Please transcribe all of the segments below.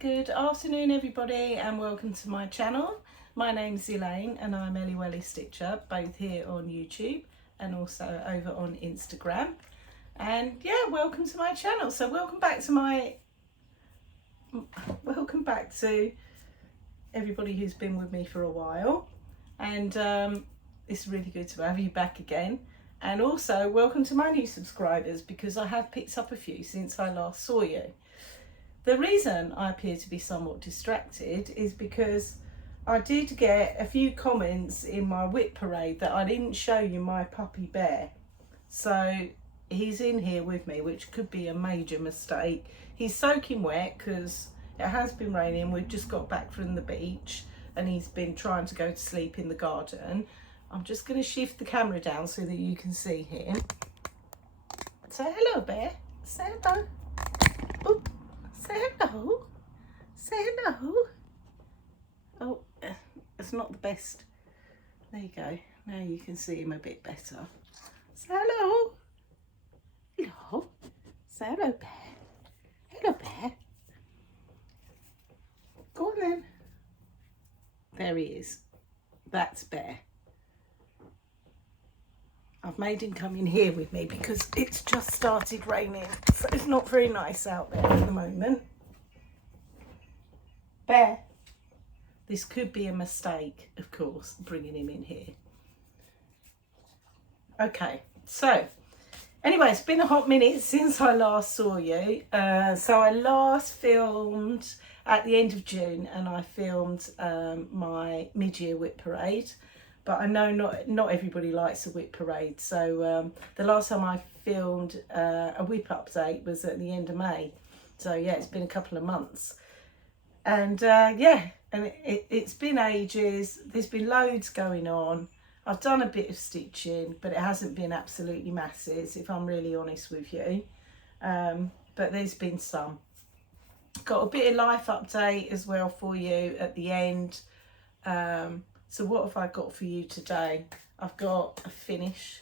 Good afternoon everybody and welcome to my channel. My name's Elaine and I'm Ellie Welly Stitcher, both here on YouTube and also over on Instagram. And yeah, welcome to my channel. So welcome back to everybody who's been with me for a while. And it's really good to have you back again. And also welcome to my new subscribers, because I have picked up a few since I last saw you. The reason I appear to be somewhat distracted is because I did get a few comments in my whip parade that I didn't show you my puppy Bear. So he's in here with me, which could be a major mistake. He's soaking wet because it has been raining. We've just got back from the beach and he's been trying to go to sleep in the garden. I'm just going to shift the camera down so that you can see him. Say hello, Bear. Say hello. Ooh. Say hello. Say hello. Oh, it's not the best. There you go. Now you can see him a bit better. Say hello. Hello. Say hello, Bear. Hello, Bear. Go on then. There he is. That's Bear. I've made him come in here with me because it's just started raining, so it's not very nice out there at the moment. Bear, this could be a mistake, of course, bringing him in here. Okay, so anyway, it's been a hot minute since I last saw you. So I last filmed at the end of June, and I filmed my mid-year whip parade. But I know not everybody likes a whip parade. So the last time I filmed a whip update was at the end of May. So yeah, it's been a couple of months. And yeah, and it's been ages. There's been loads going on. I've done a bit of stitching, but it hasn't been absolutely masses, if I'm really honest with you. But there's been some. Got a bit of life update as well for you at the end. So what have I got for you today? I've got a finish.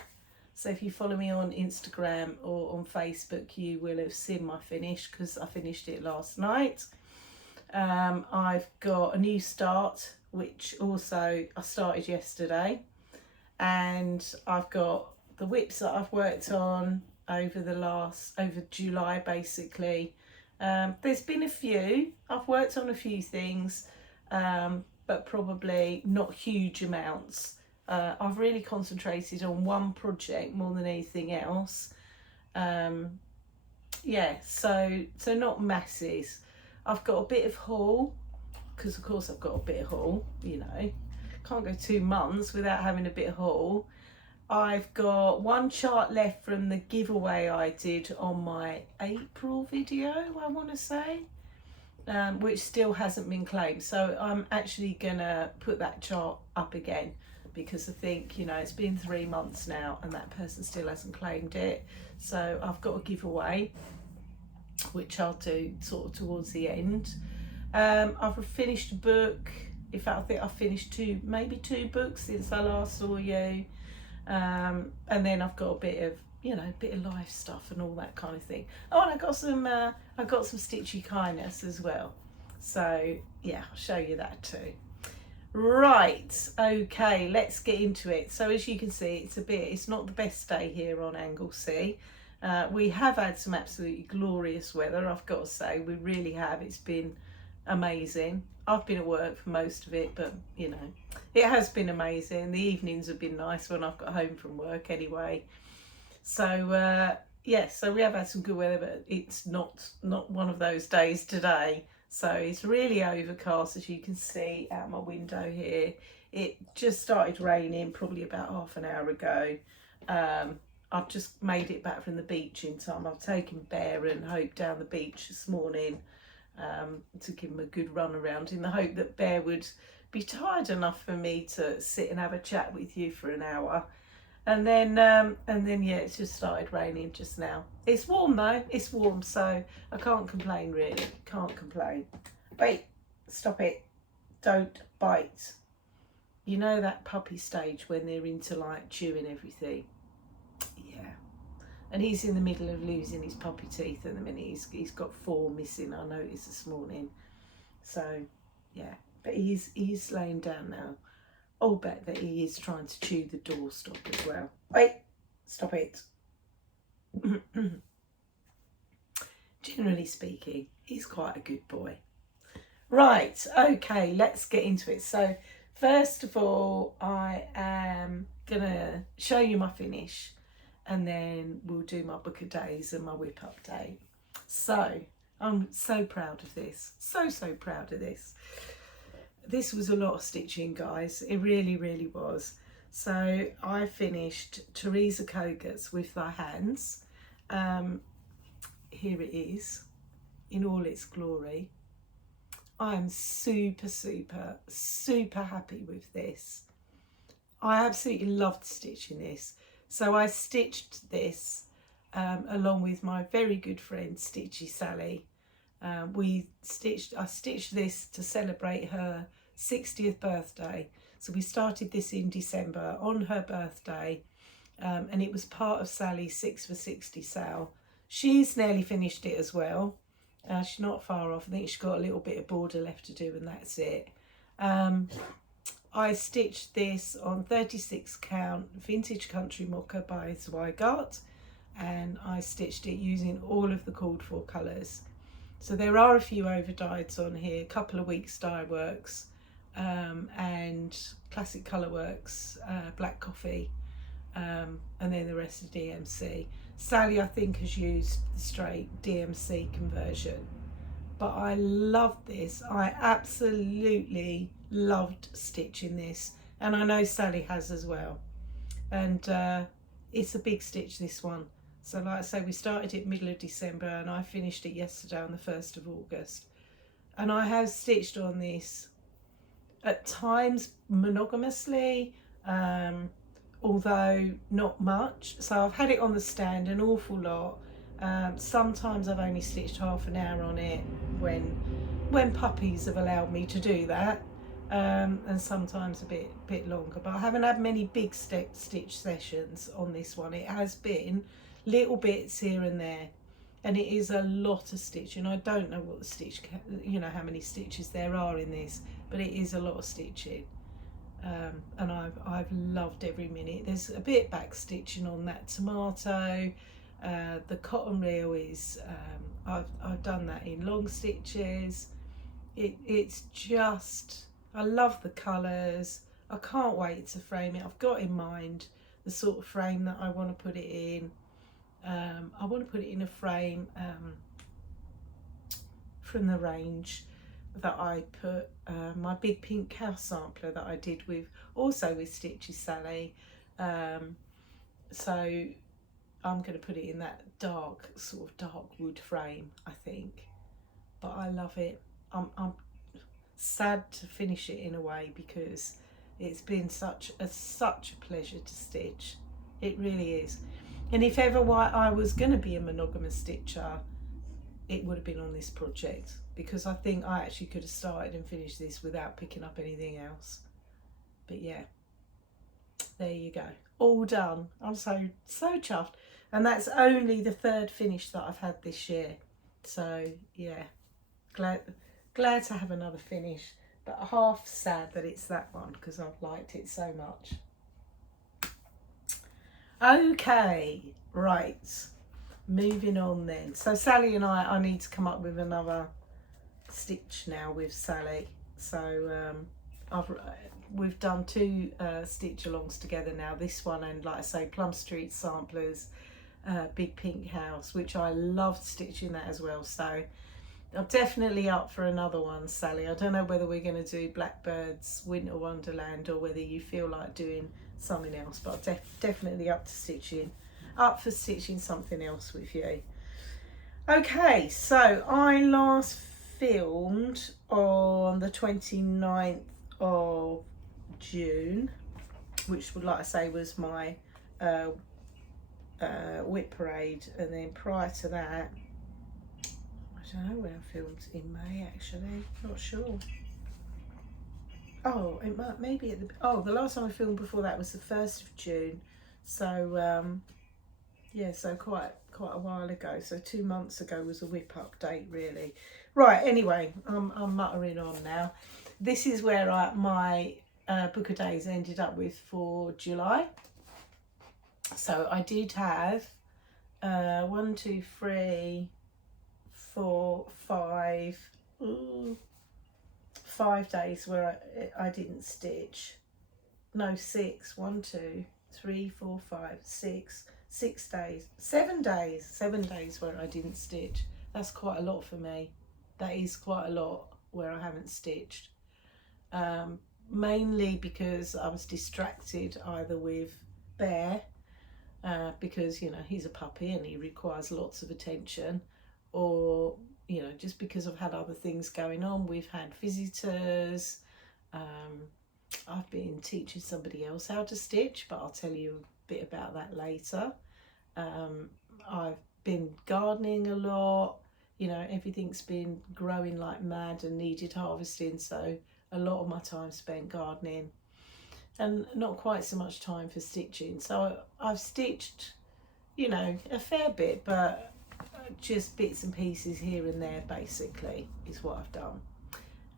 So if you follow me on Instagram or on Facebook, you will have seen my finish because I finished it last night. I've got a new start, which also I started yesterday. And I've got the whips that I've worked on over July basically. There's been a few. I've worked on a few things. But probably not huge amounts. I've really concentrated on one project more than anything else. Yeah, so not masses. I've got a bit of haul, because of course I've got a bit of haul, you know. Can't go 2 months without having a bit of haul. I've got one chart left from the giveaway I did on my April video, I want to say. Which still hasn't been claimed, so I'm actually gonna put that chart up again, because I think, you know, it's been 3 months now and that person still hasn't claimed it. So I've got a giveaway which I'll do sort of towards the end. I've finished a book. In fact, I think I've finished maybe two books since I last saw you. And then I've got a bit of, you know, a bit of life stuff and all that kind of thing. Oh, and I got some Stitchy kindness as well. So yeah, I'll show you that too. Right, okay, let's get into it. So as you can see, it's not the best day here on Anglesey. We have had some absolutely glorious weather, I've got to say. We really have. It's been amazing. I've been at work for most of it, but you know, it has been amazing. The evenings have been nice when I've got home from work anyway. So yes, so we have had some good weather, but it's not one of those days today. So it's really overcast, as you can see out my window here. It just started raining probably about half an hour ago. I've just made it back from the beach in time. I've taken Bear and Hope down the beach this morning to give him a good run around, in the hope that Bear would be tired enough for me to sit and have a chat with you for an hour. And then yeah, it's just started raining just now. It's warm though, it's warm, so I can't complain really, can't complain. Wait, stop it, don't bite. You know that puppy stage when they're into like chewing everything? Yeah. And he's in the middle of losing his puppy teeth at the minute. He's got 4 missing, I noticed this morning. So yeah, but he's laying down now. I'll bet that he is trying to chew the doorstop as well. Wait, stop it. Generally speaking, he's quite a good boy. Right, okay, let's get into it. So first of all, I am gonna show you my finish, and then we'll do my book of days and my whip update. So I'm so proud of this, so proud of this. This was a lot of stitching, guys. It really was. So I finished Teresa Koga's With Thy Hands. Here it is in all its glory. I am super happy with this. I absolutely loved stitching this. So I stitched this along with my very good friend Stitchy Sally. I stitched this to celebrate her 60th birthday. So we started this in December on her birthday, and it was part of Sally's 6 for 60 sale. She's nearly finished it as well. She's not far off. I think she's got a little bit of border left to do, and that's it. I stitched this on 36 count Vintage Country Mocha by Zweigart, and I stitched it using all of the called for colours. So there are a few overdyes on here, a couple of Weeks Dye Works, and Classic Colourworks, Black Coffee, and then the rest of DMC. Sally, I think, has used the straight DMC conversion, but I loved this. I absolutely loved stitching this, and I know Sally has as well. And it's a big stitch, this one. So like I say, we started it middle of December and I finished it yesterday on the 1st of August. And I have stitched on this at times monogamously, although not much. So I've had it on the stand an awful lot. Sometimes I've only stitched half an hour on it when puppies have allowed me to do that, and sometimes a bit longer. But I haven't had many big stitch sessions on this one. It has been little bits here and there, and it is a lot of stitching. I don't know what the stitch, how many stitches there are in this, but it is a lot of stitching. And I've loved every minute. There's a bit back stitching on that tomato. The cotton reel is I've done that in long stitches. It's just, I love the colours. I can't wait to frame it. I've got in mind the sort of frame that I want to put it in. I want to put it in a frame from the range that I put my big pink house sampler that I did with Stitchy Sally. So I'm going to put it in that sort of dark wood frame, I think. But I love it. I'm sad to finish it in a way, because it's been such a pleasure to stitch. It really is. And if ever I was going to be a monogamous stitcher, it would have been on this project, because I think I actually could have started and finished this without picking up anything else. But yeah, there you go, all done. I'm so chuffed, and that's only the 3rd finish that I've had this year. So yeah, glad to have another finish, but half sad that it's that one, because I've liked it so much. Okay, right, moving on then. So Sally and I need to come up with another stitch now with Sally. So we've done 2 stitch alongs together now, this one and, like I say, Plum Street Samplers, Big Pink House, which I loved stitching that as well. So I'm definitely up for another one, Sally. I don't know whether we're going to do Blackbird's Winter Wonderland or whether you feel like doing something else, but I'm definitely up for stitching something else with you. Okay, so I last filmed on the 29th of June, which would, like I say, was my whip parade, and then prior to that, I don't know when I filmed, in May actually, not sure. Oh, it might, maybe at the last time I filmed before that was the 1st of June. So yeah, so quite a while ago. So 2 months ago was a whip update, really. Right, anyway, I'm muttering on now. This is where my book of days ended up with for July. So I did have 1, 2, 3, 4, 5, 5 days where I didn't stitch. No, 6. 1, 2, 3, 4, 5, 6. 6 days. 7 days. 7 days where I didn't stitch. That's quite a lot for me. That is quite a lot where I haven't stitched. Mainly because I was distracted either with Bear, because, you know, he's a puppy and he requires lots of attention, or, you know, just because I've had other things going on. We've had visitors. I've been teaching somebody else how to stitch, but I'll tell you a bit about that later. I've been gardening a lot. You know, everything's been growing like mad and needed harvesting, so a lot of my time spent gardening and not quite so much time for stitching. So I've stitched, you know, a fair bit, but just bits and pieces here and there basically is what I've done.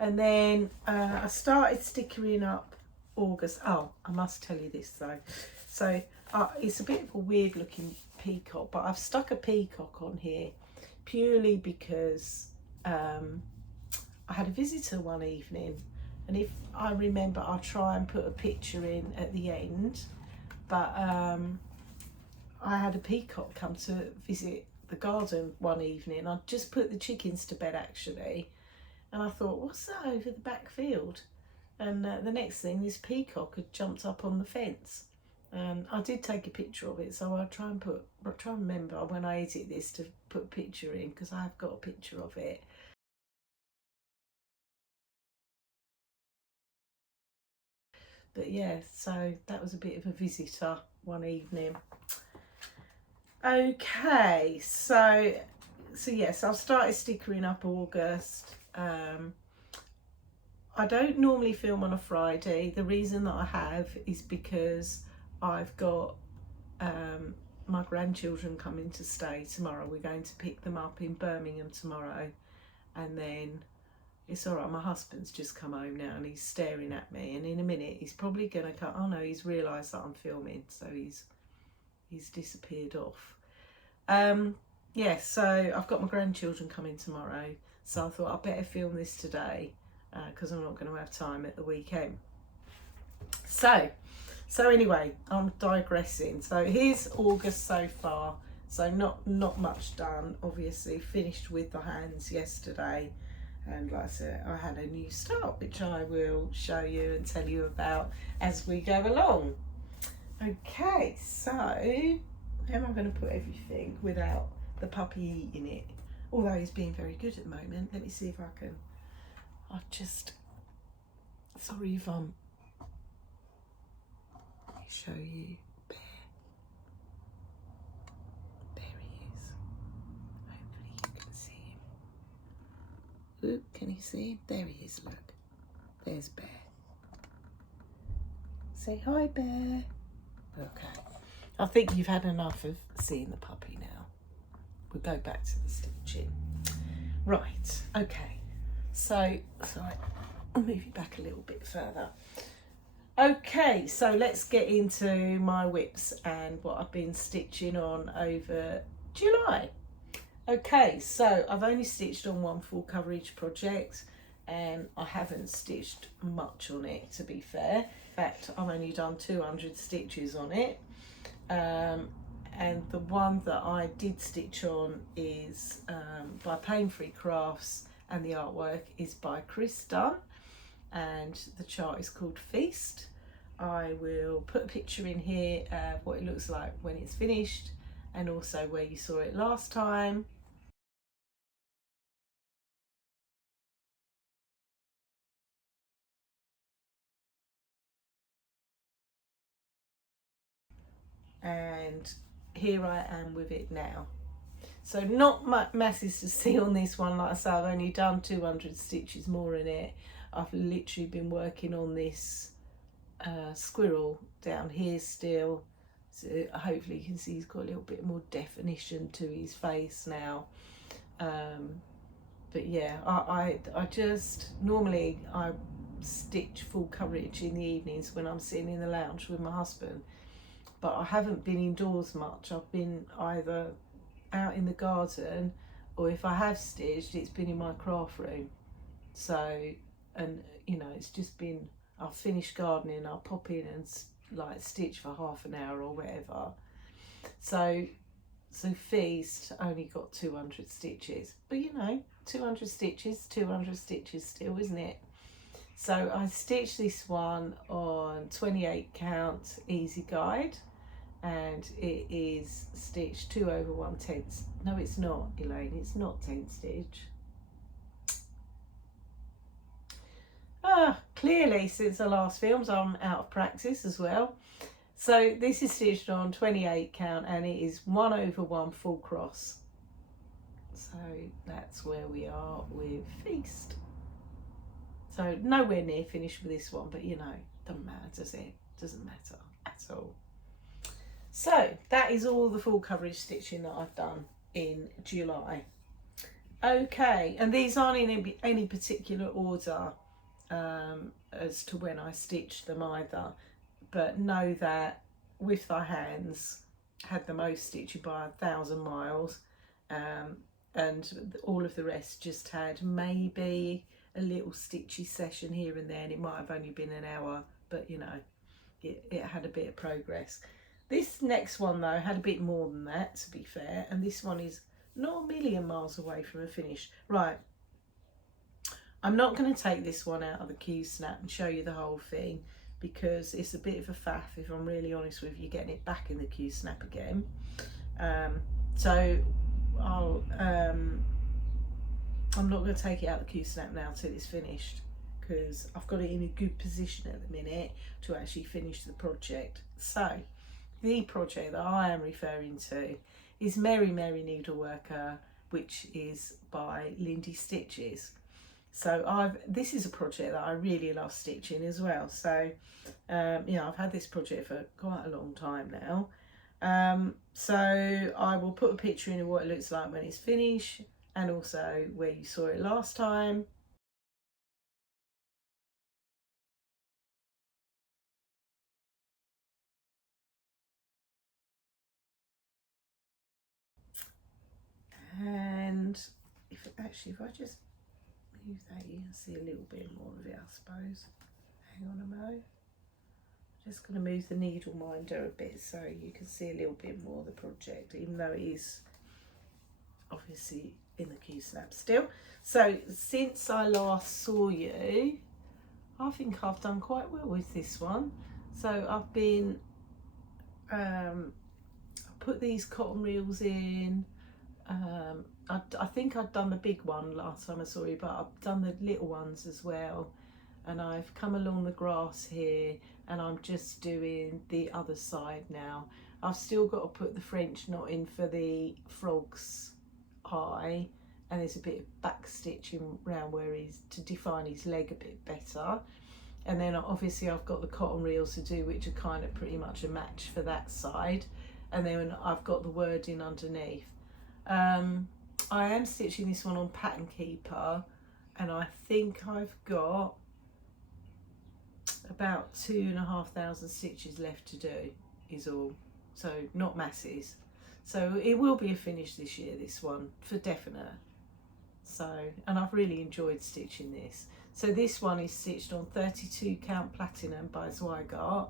And then I started stickering up August. Oh, I must tell you this though. So it's a bit of a weird looking peacock, but I've stuck a peacock on here purely because I had a visitor one evening, and if I remember, I'll try and put a picture in at the end, but I had a peacock come to visit the garden one evening. I'd just put the chickens to bed actually, and I thought, what's that over the back field? And the next thing, this peacock had jumped up on the fence. And I did take a picture of it, so I'll try and remember when I edit this to put a picture in, because I have got a picture of it. But yeah, so that was a bit of a visitor one evening. Okay, so yes, I've started stickering up August. I don't normally film on a Friday. The reason that I have is because I've got my grandchildren coming to stay tomorrow. We're going to pick them up in Birmingham tomorrow, and then it's all right, my husband's just come home now and he's staring at me, and in a minute he's probably gonna come. Oh no, he's realised that I'm filming, so he's disappeared off. Yeah, so I've got my grandchildren coming tomorrow, so I thought I'd better film this today, because I'm not going to have time at the weekend. So anyway, I'm digressing. So here's August so far. So not much done. Obviously finished with the hands yesterday, and like I said, I had a new start which I will show you and tell you about as we go along. Okay, so how am I going to put everything without the puppy eating it? Although he's being very good at the moment. Let me see if I can. I'll just, sorry if I'm, let me show you Bear. There he is. Hopefully you can see him. Look, can you see him? There he is, look. There's Bear. Say hi, Bear. Okay. I think you've had enough of seeing the puppy now. We'll go back to the stitching. Right, okay. So, sorry, I'll move you back a little bit further. Okay, so let's get into my whips and what I've been stitching on over July. Okay, so I've only stitched on one full coverage project, and I haven't stitched much on it, to be fair. In fact, I've only done 200 stitches on it. And the one that I did stitch on is by Pain Free Crafts, and the artwork is by Chris Dunn, and the chart is called Feast. I will put a picture in here of what it looks like when it's finished, and also where you saw it last time. And here I am with it now. So not much masses to see on this one. Like I say, I've only done 200 stitches more in it. I've literally been working on this squirrel down here still, So hopefully you can see he's got a little bit more definition to his face now. But yeah, I just, normally I stitch full coverage in the evenings when I'm sitting in the lounge with my husband, but I haven't been indoors much. I've been either out in the garden, or if I have stitched, it's been in my craft room. So, and you know, it's just been, I'll finish gardening, I'll pop in and like stitch for half an hour or whatever. So Feast only got 200 stitches, but you know, 200 stitches still, isn't it? So I stitched this one on 28 count easy guide, and it is stitched 2 over 1/10. No, it's not, Elaine, it's not 10 stitch. Clearly since I last filmed I'm out of practice as well. So this is stitched on 28 count and it is 1 over 1 full cross. So that's where we are with Feast. So nowhere near finished with this one, but you know, doesn't matter, does it? Doesn't matter at all. So that is all the full coverage stitching that I've done in July. Okay, and these aren't in any particular order as to when I stitched them either, but know that With Thy Hands had the most stitching by 1,000 miles, and all of the rest just had maybe a little stitchy session here and there, and it might have only been an hour, but you know, it had a bit of progress. This next one though had a bit more than that, to be fair, and this one is not a million miles away from a finish. Right, I'm not going to take this one out of the Q-snap and show you the whole thing, because it's a bit of a faff, if I'm really honest with you, getting it back in the Q-snap again. So I'm not going to take it out of the Q-snap now till it's finished, because I've got it in a good position at the minute to actually finish the project. So the project that I am referring to is Merry Merry Needleworker, which is by Lindy Stitches. So this is a project that I really love stitching as well. So you know, I've had this project for quite a long time now. So I will put a picture in of what it looks like when it's finished, and also where you saw it last time. And if I just move that, you can see a little bit more of it, I suppose. Hang on a mo. Just going to move the needle minder a bit so you can see a little bit more of the project, even though it is obviously in the Q-snap still. So since I last saw you, I think I've done quite well with this one. So I've been I put these cotton reels in. I think I'd done the big one last time I saw you, but I've done the little ones as well, and I've come along the grass here and I'm just doing the other side now. I've still got to put the French knot in for the frog's eye, and there's a bit of back stitching around where he's, to define his leg a bit better. And then obviously I've got the cotton reels to do, which are kind of pretty much a match for that side, and then I've got the wording underneath. I am stitching this one on Pattern Keeper, and I think I've got about 2,500 stitches left to do is all, so not masses. So it will be a finish this year, this one, for definite. So, and I've really enjoyed stitching this. So this one is stitched on 32 count platinum by Zweigart,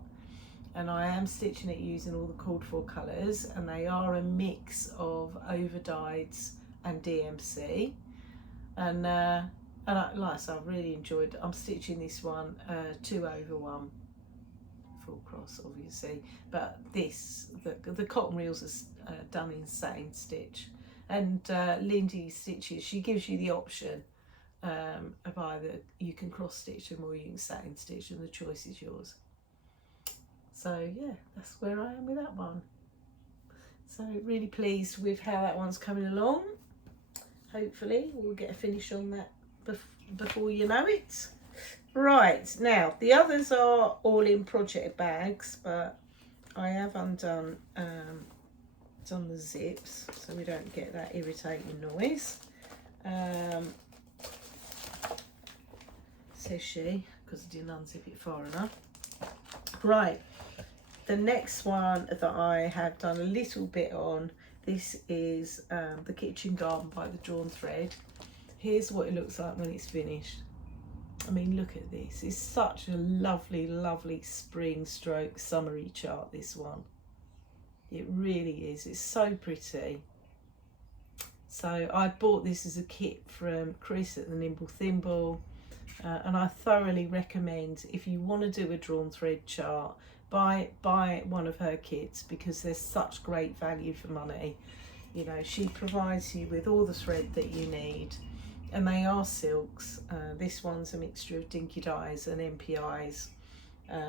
and I am stitching it using all the called for colours, and they are a mix of overdyes and DMC. And like I said, I've really enjoyed. I'm stitching this one 2 over 1 full cross, obviously, but this the cotton reels are done in satin stitch. And Lindy Stitches, she gives you the option of either you can cross stitch them or you can satin stitch, and the choice is yours. So yeah, that's where I am with that one. So really pleased with how that one's coming along. Hopefully we'll get a finish on that before you know it. Right, now the others are all in project bags, but I have undone done the zips so we don't get that irritating noise. Says she, because I didn't unzip it far enough. Right, the next one that I have done a little bit on, this is the Kitchen Garden by the Drawn Thread. Here's what it looks like when it's finished. I mean, look at this. It's such a lovely, lovely spring stroke summery chart, this one. It really is. It's so pretty. So I bought this as a kit from Chris at the Nimble Thimble. And I thoroughly recommend, if you want to do a drawn thread chart, buy one of her kits, because there's such great value for money. You know, she provides you with all the thread that you need, and they are silks. This one's a mixture of dinky dyes and MPIs.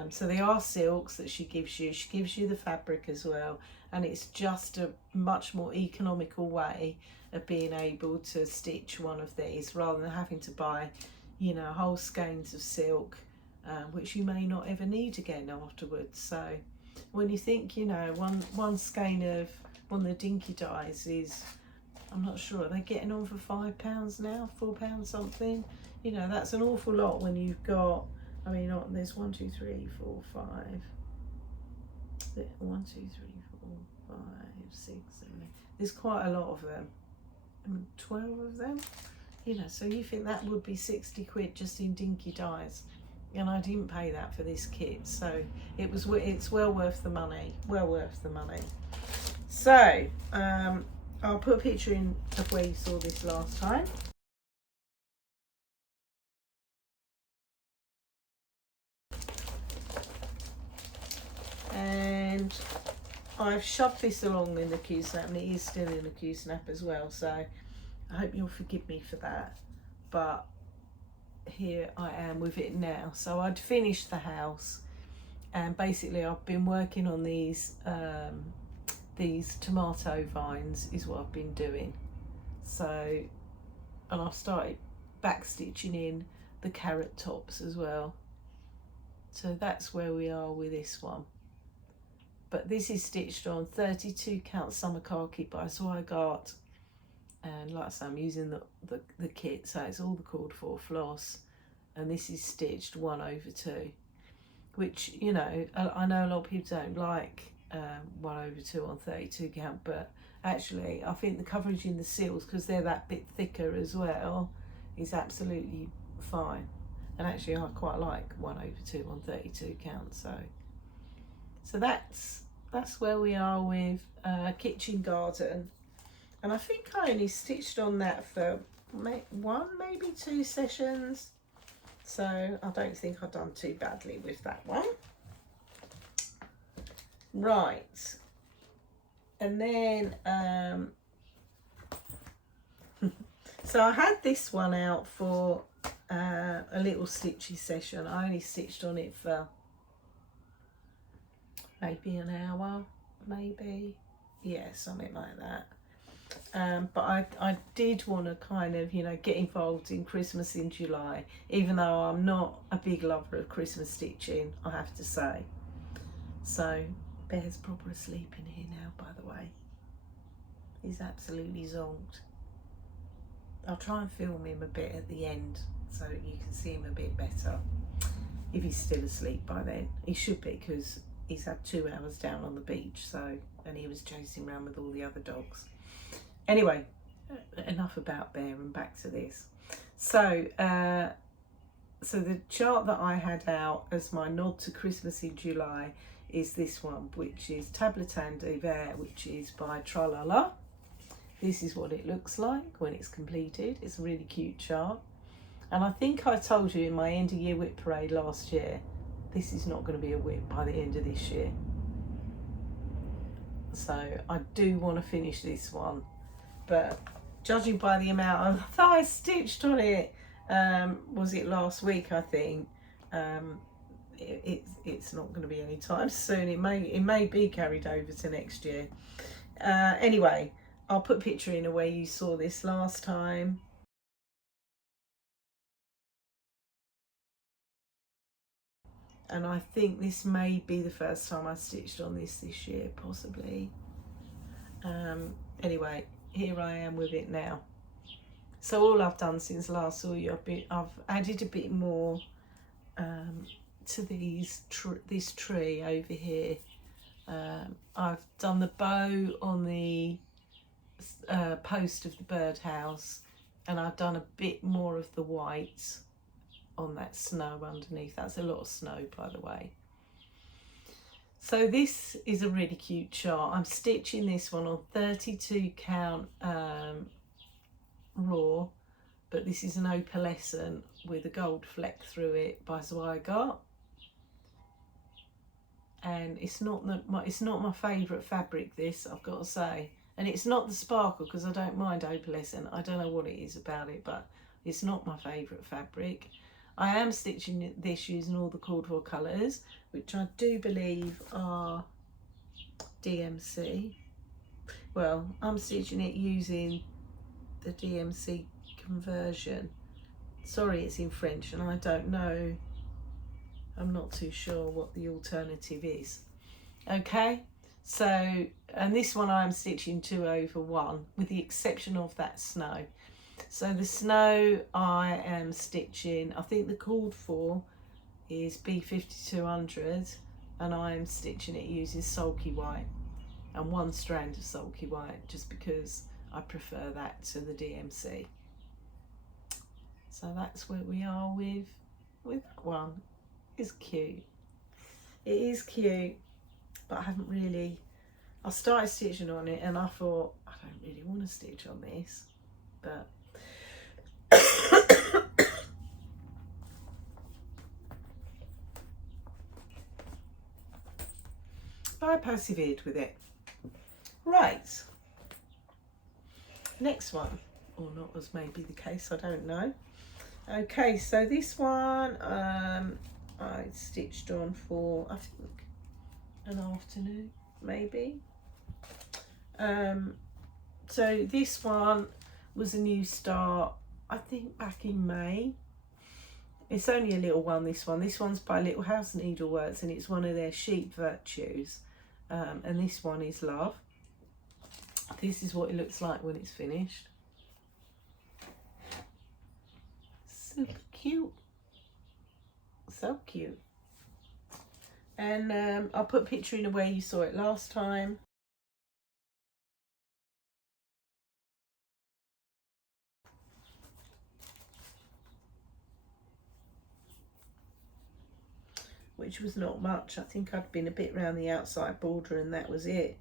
So they are silks that she gives you. She gives you the fabric as well, and it's just a much more economical way of being able to stitch one of these rather than having to buy, you know, whole skeins of silk, which you may not ever need again afterwards. So when you think, you know, one skein of one of the dinky dyes is, I'm not sure, are they getting on for £5 now, £4 something? You know, that's an awful lot when you've got, I mean, there's 1, 2, 3, 4, 5, 1, 2, 3, 4, 5, 6, 7, 8. There's quite a lot of them. I mean, 12 of them. You know, so you think that would be 60 quid just in dinky dyes, and I didn't pay that for this kit, so it's well worth the money, well worth the money. So I'll put a picture in of where you saw this last time. And I've shoved this along in the Q-snap, and it is still in the Q-snap as well, so I hope you'll forgive me for that. But here I am with it now. So I'd finished the house, and basically I've been working on these tomato vines is what I've been doing. So, and I've started back stitching in the carrot tops as well. So that's where we are with this one. But this is stitched on 32 count summer khaki by Zweigart, and like I say, I'm using the kit, so it's all the called for floss, and this is stitched 1/2, which, you know, I know a lot of people don't like 1/2 on 32 count, but actually I think the coverage in the seals, because they're that bit thicker as well, is absolutely fine. And actually I quite like 1/2 on 32 count. So that's where we are with Kitchen Garden. And I think I only stitched on that for one, maybe 2 sessions. So I don't think I've done too badly with that one. Right. And then, so I had this one out for a little stitchy session. I only stitched on it for maybe an hour, maybe. Yeah, something like that. But I did want to kind of, you know, get involved in Christmas in July, even though I'm not a big lover of Christmas stitching, I have to say. So Bear's proper asleep in here now, by the way. He's absolutely zonked. I'll try and film him a bit at the end so you can see him a bit better, if he's still asleep by then. He should be, because he's had 2 hours down on the beach, so, and he was chasing around with all the other dogs. Anyway, enough about Bear and back to this. So, so the chart that I had out as my nod to Christmas in July is this one, which is Tabletan d'Hiver, which is by Tralala. This is what it looks like when it's completed. It's a really cute chart. And I think I told you in my end of year whip parade last year, this is not going to be a whip by the end of this year. So I do want to finish this one. But judging by the amount of that I stitched on it, was it last week, I think, it's not going to be any time soon. It may be carried over to next year. Anyway, I'll put a picture in of where you saw this last time. and I think this may be the first time I stitched on this year, possibly. Anyway, here I am with it now. So all I've done since last saw you, I've added a bit more to this tree over here. I've done the bow on the post of the birdhouse, and I've done a bit more of the white on that snow underneath. That's a lot of snow, by the way. So this is a really cute chart. I'm stitching this one on 32 count raw, but this is an opalescent with a gold fleck through it by Zweigart. And it's not my favourite fabric, this, I've got to say. And it's not the sparkle, because I don't mind opalescent. I don't know what it is about it, but it's not my favourite fabric. I am stitching this using all the Cordwood colours, which I do believe are DMC. Well, I'm stitching it using the DMC conversion. Sorry, it's in French and I don't know. I'm not too sure what the alternative is. Okay, so, and this one I'm stitching 2/1 with the exception of that snow. So the snow I am stitching, I think the called for is B5200, and I am stitching it using sulky white and one strand of sulky white, just because I prefer that to the DMC. So that's where we are with that one. It's cute. It is cute, but I haven't really, I started stitching on it and I thought, I don't really want to stitch on this, but I persevered with it. Right, next one, or not as may be the case, I don't know. Okay, so this one I stitched on for, I think, an afternoon maybe. So this one was a new start, I think back in May. It's only a little one, this one. This one's by Little House Needleworks, and it's one of their sheep virtues. And this one is Love. This is what it looks like when it's finished. Super cute. So cute. And I'll put a picture in where you saw it last time. Which was not much. I think I'd been a bit round the outside border and that was it.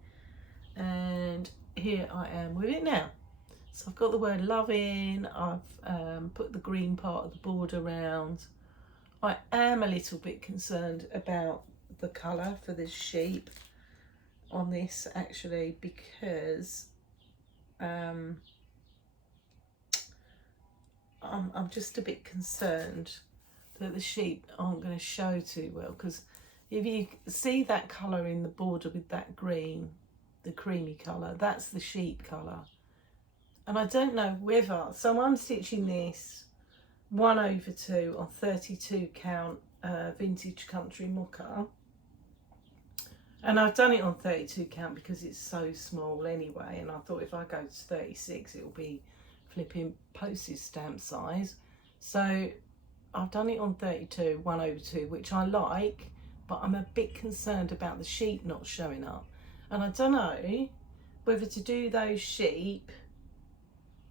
And here I am with it now. So I've got the word love in, I've put the green part of the border around. I am a little bit concerned about the colour for the sheep on this, actually, because I'm just a bit concerned that the sheep aren't going to show too well, because if you see that colour in the border with that green, the creamy colour, that's the sheep colour. And I don't know whether, so I'm stitching this 1/2 on 32 count vintage country mocha, and I've done it on 32 count because it's so small anyway, and I thought if I go to 36 it'll be flipping postage stamp size. So I've done it on 32 1/2, which I like, but I'm a bit concerned about the sheep not showing up, and I don't know whether to do those sheep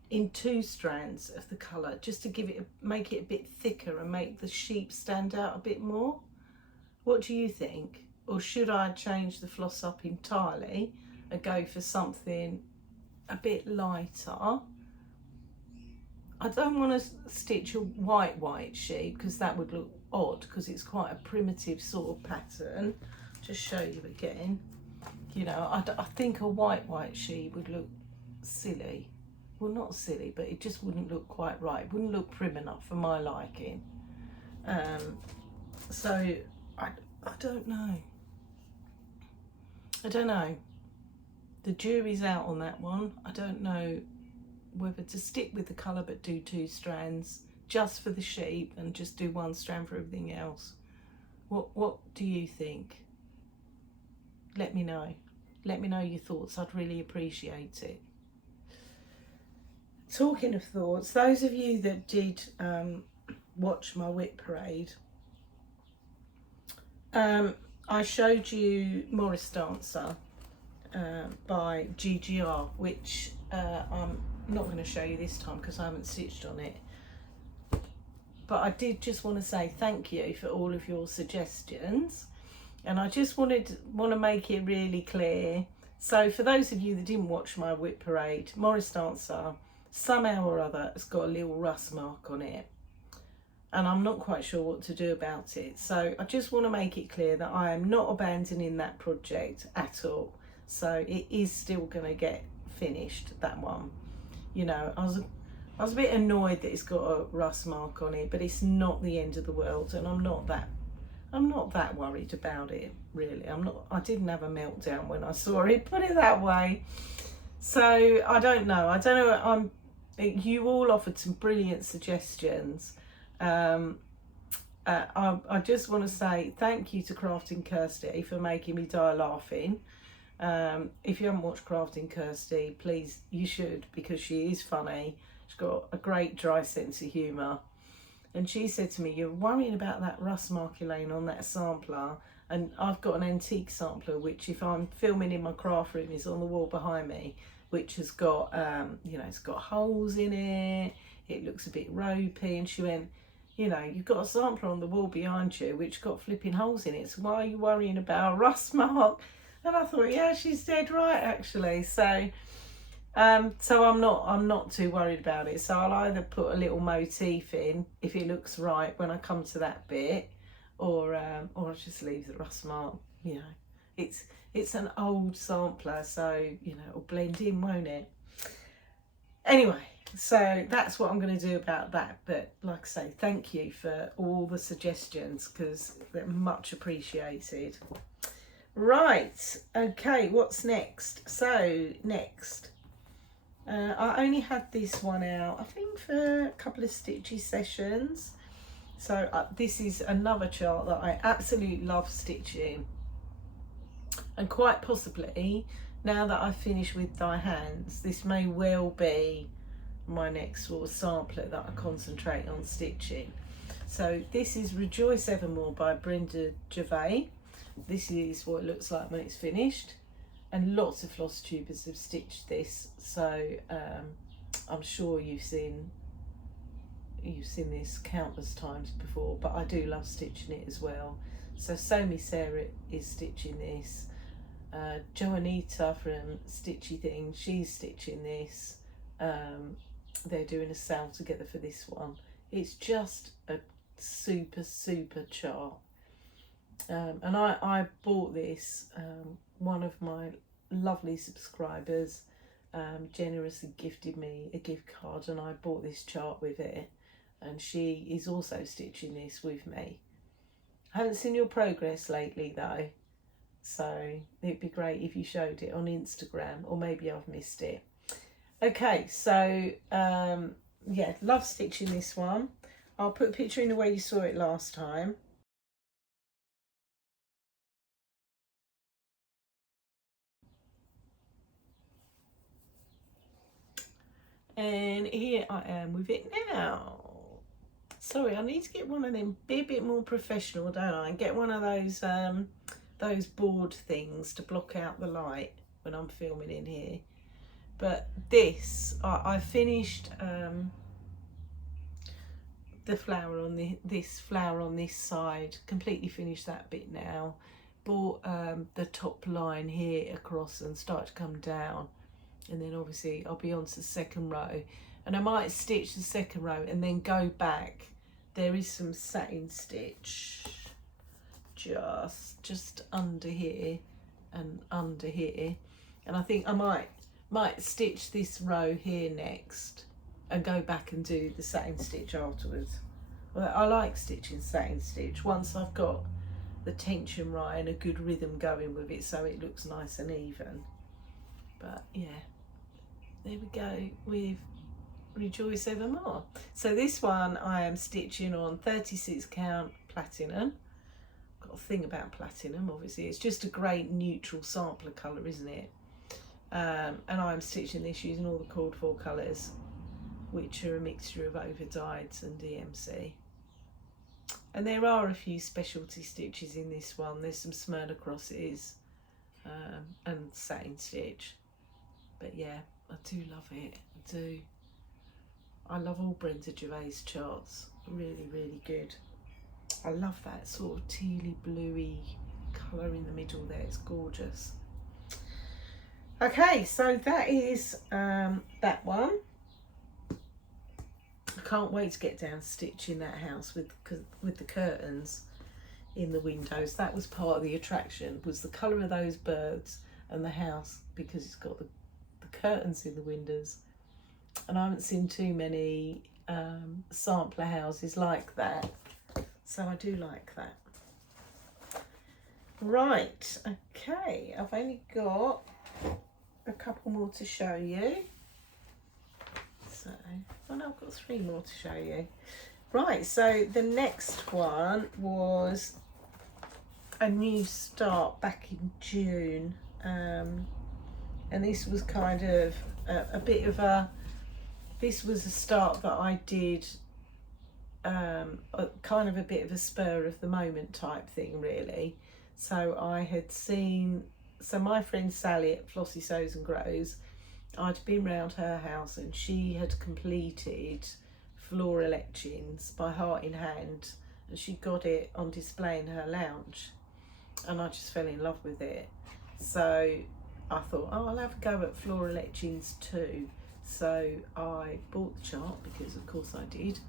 in 2 strands of the colour, just to give it make it a bit thicker and make the sheep stand out a bit more. What do you think? Or should I change the floss up entirely and go for something a bit lighter? I don't want to stitch a white sheep because that would look odd, because it's quite a primitive sort of pattern. Just show you again. You know, I think a white sheep would look silly. Well, not silly, but it just wouldn't look quite right. It wouldn't look prim enough for my liking. So I don't know. I don't know. The jury's out on that one. I don't know whether to stick with the colour but do 2 strands just for the sheep and just do 1 strand for everything else, What do you think? Let me know. Let me know your thoughts. I'd really appreciate it. Talking of thoughts, those of you that did watch my whip parade, I showed you Morris Dancer by GGR, which I'm not going to show you this time because I haven't stitched on it. But I did just want to say thank you for all of your suggestions, and I just want to make it really clear. So for those of you that didn't watch my whip parade, Morris Dancer somehow or other has got a little rust mark on it, and I'm not quite sure what to do about it. So I just want to make it clear that I am not abandoning that project at all. So it is still going to get finished, that one. You know, I was a bit annoyed that it's got a rust mark on it, but it's not the end of the world, and I'm not that worried about it, really. I didn't have a meltdown when I saw it, put it that way. So I don't know. You all offered some brilliant suggestions. I just want to say thank you to Crafting Kirsty for making me die laughing. If you haven't watched Crafting Kirsty, please, you should, because she is funny. She's got a great dry sense of humour. And she said to me, you're worrying about that rust marking on that sampler, and I've got an antique sampler which, if I'm filming in my craft room, is on the wall behind me, which has got you know, it's got holes in it, it looks a bit ropey. And she went, you know, you've got a sampler on the wall behind you which got flipping holes in it, so why are you worrying about a rust mark? And I thought, yeah, she's dead right, actually. So so I'm not too worried about it. So I'll either put a little motif in if it looks right when I come to that bit, or I'll just leave the rust mark. You know, it's an old sampler, so you know, it'll blend in, won't it? Anyway, so that's what I'm going to do about that. But like I say, thank you for all the suggestions, because they're much appreciated. Right, okay, what's next? So next, I only had this one out, I think, for a couple of Stitchy sessions. So this is another chart that I absolutely love stitching, and quite possibly, now that I've finished with Die Hands, this may well be my next sort of sampler that I concentrate on stitching. So this is Rejoice Evermore by Brenda Gervais. This is what it looks like when it's finished, and lots of Flosstubers have stitched this, so I'm sure you've seen this countless times before, but I do love stitching it as well. So Somi Sarah is stitching this, Joanita from Stitchy Thing, she's stitching this. They're doing a sale together for this one. It's just a super chart. And I bought this, one of my lovely subscribers generously gifted me a gift card, and I bought this chart with it, and she is also stitching this with me. I haven't seen your progress lately though, so it'd be great if you showed it on Instagram, or maybe I've missed it. Okay, so yeah, love stitching this one. I'll put a picture in the way you saw it last time. And here I am with it now. Sorry, I need to get one of them, be a bit more professional, don't I? And get one of those board things to block out the light when I'm filming in here. But this, I finished the flower on this flower on this side, completely finished that bit now. Brought the top line here across and start to come down. And then obviously I'll be on to the second row, and I might stitch the second row and then go back. There is some satin stitch just under here and under here, and I think I might stitch this row here next and go back and do the satin stitch afterwards. Well, I like stitching satin stitch once I've got the tension right and a good rhythm going with it, so it looks nice and even. But yeah, there we go with Rejoice Evermore. So this one I am stitching on 36 count platinum. got a thing about platinum, obviously. It's just a great neutral sampler colour, isn't it? And I'm stitching this using all the called for colours, which are a mixture of overdyeds and DMC. And there are a few specialty stitches in this one. There's some Smyrna crosses and satin stitch. But yeah, I do love it. I do. I love all Brenda Gervais charts. Really, really good. I love that sort of tealy bluey colour in the middle there. It's gorgeous. Okay, so that is that one. I can't wait to get down stitching that house with the curtains in the windows. That was part of the attraction, was the colour of those birds and the house, because it's got the curtains in the windows. And I haven't seen too many sampler houses like that, so I do like that. Right, okay, I've only got a couple more to show you. So, well, no, I've got 3 more to show you. Right, so the next one was a new start back in June, and this was kind of a bit of a, this was a start that I did kind of a bit of a spur of the moment type thing, really. So I had seen, so my friend Sally at Flossie Sews and Grows, I'd been round her house and she had completed floral etchings by Heart in Hand, and she got it on display in her lounge, and I just fell in love with it. So I thought, oh, I'll have a go at floral etchings too. So I bought the chart, because of course I did.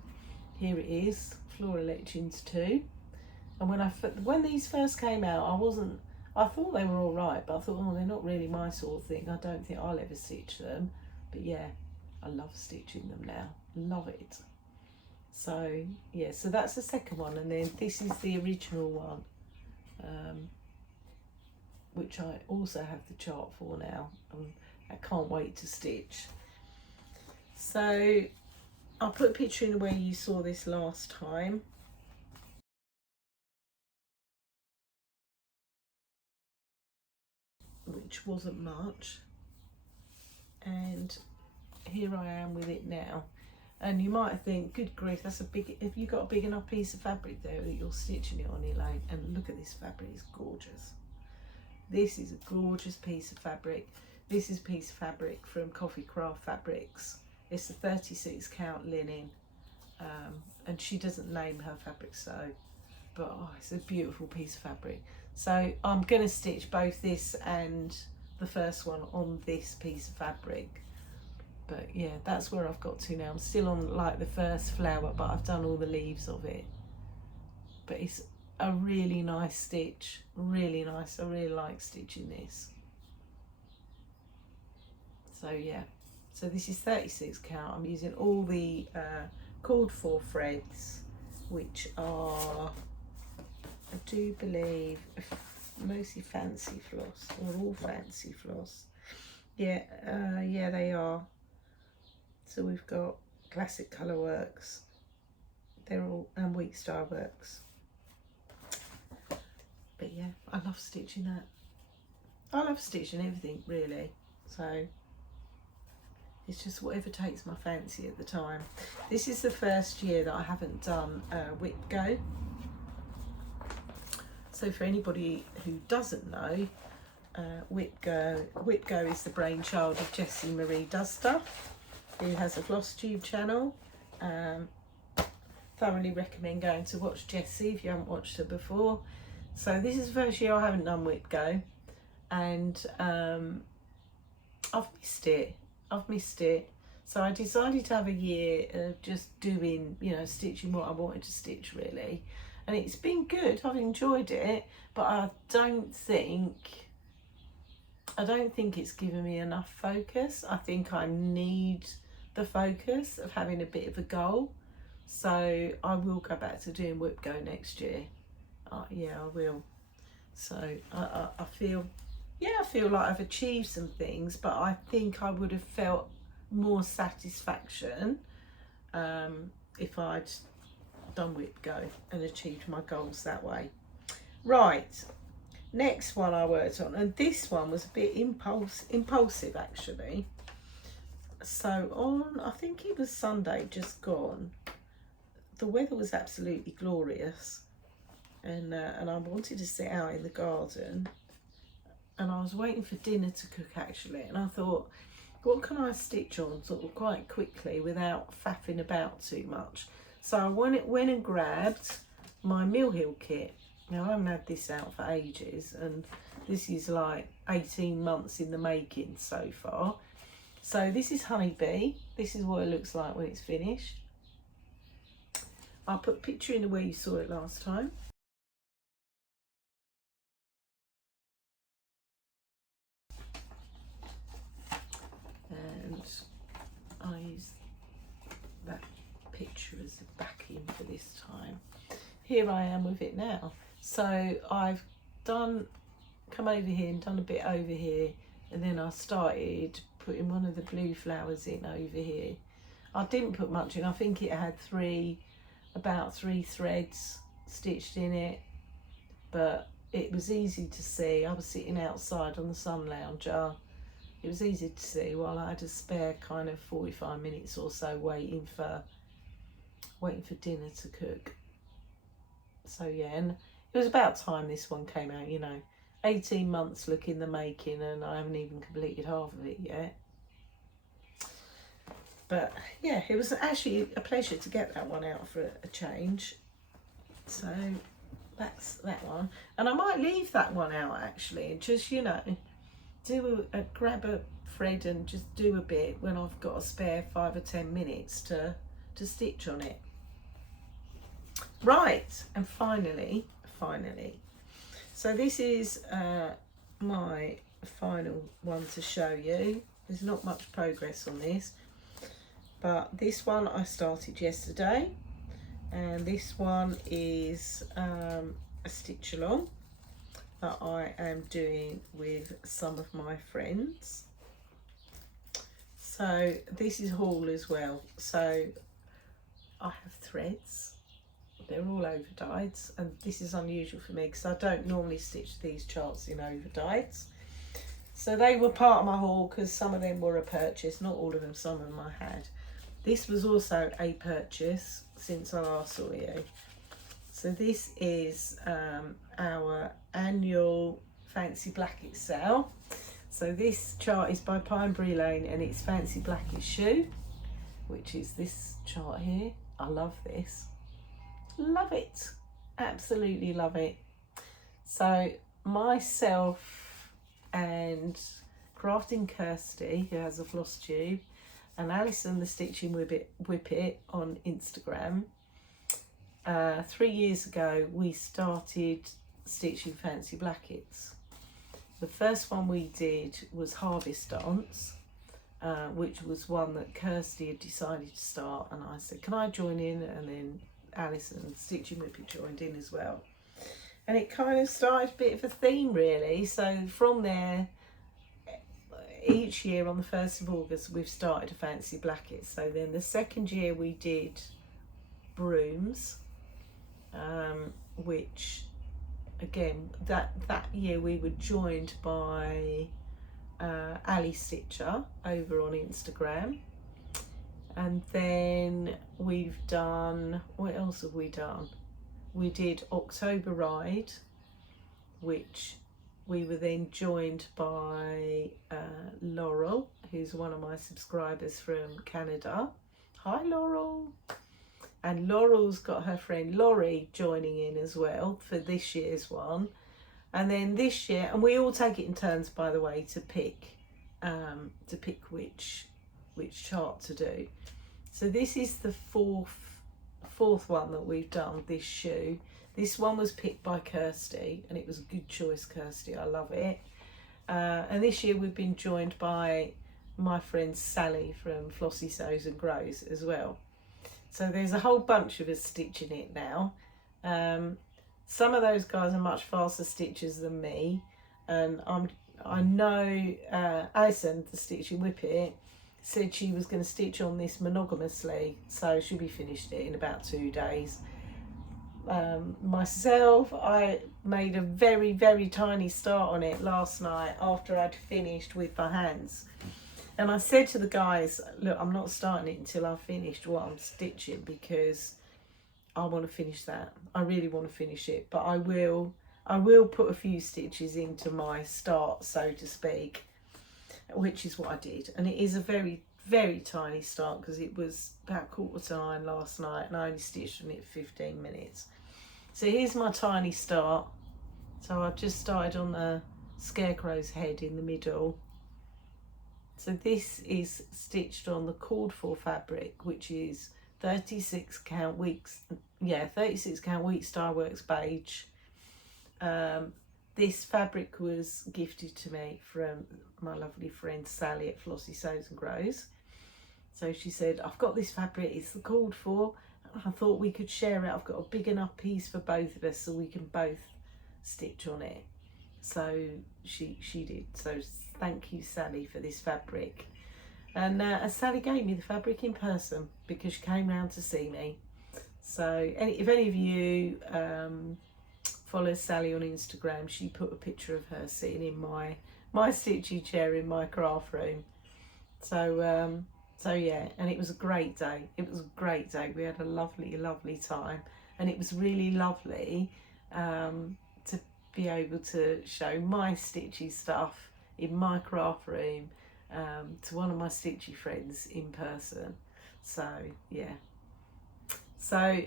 Here it is, floral etchings 2. And when these first came out, I thought they were all right, but I thought, oh, they're not really my sort of thing. I don't think I'll ever stitch them. But yeah, I love stitching them now. Love it. So yeah, so that's the second one, and then this is the original one, which I also have the chart for now. I can't wait to stitch. So I'll put a picture in where you saw this last time. Which wasn't much. And here I am with it now. And you might think, good grief, that's a big, have you got a big enough piece of fabric there that you're stitching it on, Elaine? And look at this fabric, it's gorgeous. This is a gorgeous piece of fabric. This is a piece of fabric from Coffee Craft Fabrics. It's a 36 count linen, and she doesn't name her fabric so, but oh, it's a beautiful piece of fabric. So I'm going to stitch both this and the first one on this piece of fabric. But yeah, that's where I've got to now. I'm still on like the first flower, but I've done all the leaves of it. But it's a really nice stitch, really nice. I really like stitching this. So yeah, so this is 36 count. I'm using all the called for threads, which are, I do believe, mostly fancy floss, or all fancy floss. Yeah, yeah, they are. So we've got Classic Colourworks, they're all, and Week Star Works. But yeah, I love stitching that. I love stitching everything, really. So it's just whatever takes my fancy at the time. This is the first year that I haven't done Whip Go. So for anybody who doesn't know, Whip Go is the brainchild of Jessie Marie Does Stuff, who has a Flosstube channel. Thoroughly recommend going to watch Jessie if you haven't watched her before. So this is the first year I haven't done Whip Go, and I've missed it. I've missed it. So I decided to have a year of just doing, you know, stitching what I wanted to stitch, really. And it's been good. I've enjoyed it, but I don't think it's given me enough focus. I think I need the focus of having a bit of a goal. So I will go back to doing Whip Go next year. Yeah, I will. So I feel, yeah, I feel like I've achieved some things, but I think I would have felt more satisfaction if I'd done Whip Go and achieved my goals that way. Right, next one I worked on, and this one was a bit impulsive actually. So on, I think it was Sunday just gone, the weather was absolutely glorious, and I wanted to sit out in the garden, and I was waiting for dinner to cook actually, and I thought, what can I stitch on sort of quite quickly without faffing about too much? So I went and grabbed my Mill Hill kit. Now I haven't had this out for ages, and this is like 18 months in the making so far. So this is Honeybee. This is what it looks like when it's finished. I'll put a picture in where you saw it last time. And I use that picture as the backing for this time. Here I am with it now. So I've come over here and done a bit over here, and then I started putting one of the blue flowers in over here. I didn't put much in. I think it had about three threads stitched in it, but it was easy to see. I was sitting outside on the sun lounger. It was easy to see while I had a spare kind of 45 minutes or so waiting for dinner to cook. So yeah, and it was about time this one came out, you know. 18 months look in the making, and I haven't even completed half of it yet. But yeah, it was actually a pleasure to get that one out for a change. So that's that one. And I might leave that one out actually, and just, you know, grab a thread and just do a bit when I've got a spare 5 or 10 minutes to stitch on it. Right, and finally, so this is my final one to show you. There's not much progress on this, but this one I started yesterday, and this one is a stitch along that I am doing with some of my friends. So this is haul as well. So I have threads. They're all over dyes, and this is unusual for me because I don't normally stitch these charts in over dyes. So they were part of my haul because some of them were a purchase, not all of them, some of them I had. This was also a purchase since I last saw you. So this is our annual Fancy Blacket sale. So this chart is by Pineberry Lane, and it's Fancy Blacket Shoe, which is this chart here. I love this. Love it. Absolutely love it. So myself and Crafting Kirsty, who has a Flosstube, and Alison the Stitching Whippet on Instagram, 3 years ago we started stitching Fancy Blackets. The first one we did was Harvest Dance, which was one that Kirsty had decided to start, and I said, can I join in? And then Alison and Stitching Whippet joined in as well, and it kind of started a bit of a theme really. So from there, each year on the 1st of August we've started a Fancy Blacket. So then the second year we did brooms, which again that year we were joined by Ali Stitcher over on Instagram. And then we've done, what else have we done? We did October Ride, which we were then joined by Laurel, who's one of my subscribers from Canada. Hi Laurel. And Laurel's got her friend Laurie joining in as well for this year's one. And then this year, and we all take it in turns, by the way, to pick which chart to do. So this is the fourth one that we've done, this shoe. This one was picked by Kirsty, and it was a good choice, Kirsty. I love it. And this year we've been joined by my friend Sally from Flossie Sews and Grows as well. So there's a whole bunch of us stitching it now. Some of those guys are much faster stitchers than me, and I know Alison, the Stitching Whippet, said she was going to stitch on this monogamously, so she'll be finished it in about 2 days. myself. I made a very, very tiny start on it last night after I'd finished with my hands. And I said to the guys, look, I'm not starting it until I've finished what I'm stitching, because I want to finish that. I really want to finish it, but I will put a few stitches into my start, so to speak, which is what I did. And it is a very, very tiny start, because it was about 9:15 last night and I only stitched on it 15 minutes. So here's my tiny start. So I've just started on the scarecrow's head in the middle. So this is stitched on the called for fabric, which is 36 count weeks. Yeah, 36 count wheat Starworks beige. This fabric was gifted to me from my lovely friend Sally at Flossie Sews and Grows. So she said, I've got this fabric, it's the called for. I thought we could share it. I've got a big enough piece for both of us so we can both stitch on it. So she did. So thank you, Sally, for this fabric. And Sally gave me the fabric in person because she came round to see me. So if any of you follow Sally on Instagram, she put a picture of her sitting in my stitchy chair in my craft room. So yeah, and it was a great day. It was a great day. We had a lovely, lovely time, and it was really lovely to be able to show my stitchy stuff in my craft room to one of my stitchy friends in person. So yeah. So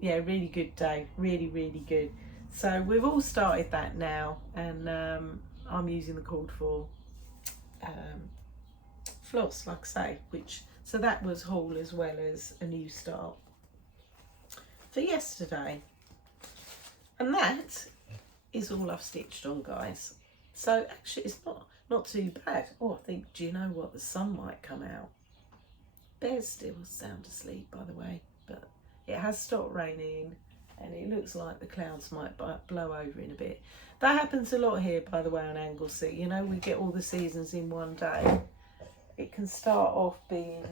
yeah, really good day. Really, really good. So we've all started that now, and I'm using the called for floss, like I say, so that was haul as well as a new start for yesterday. And that is all I've stitched on, guys. So actually it's not too bad. Oh, I think, do you know what, the sun might come out. Bear's still sound asleep, by the way, but it has stopped raining and it looks like the clouds might blow over in a bit. That happens a lot here, by the way, on Anglesey. You know, we get all the seasons in one day. It can start off being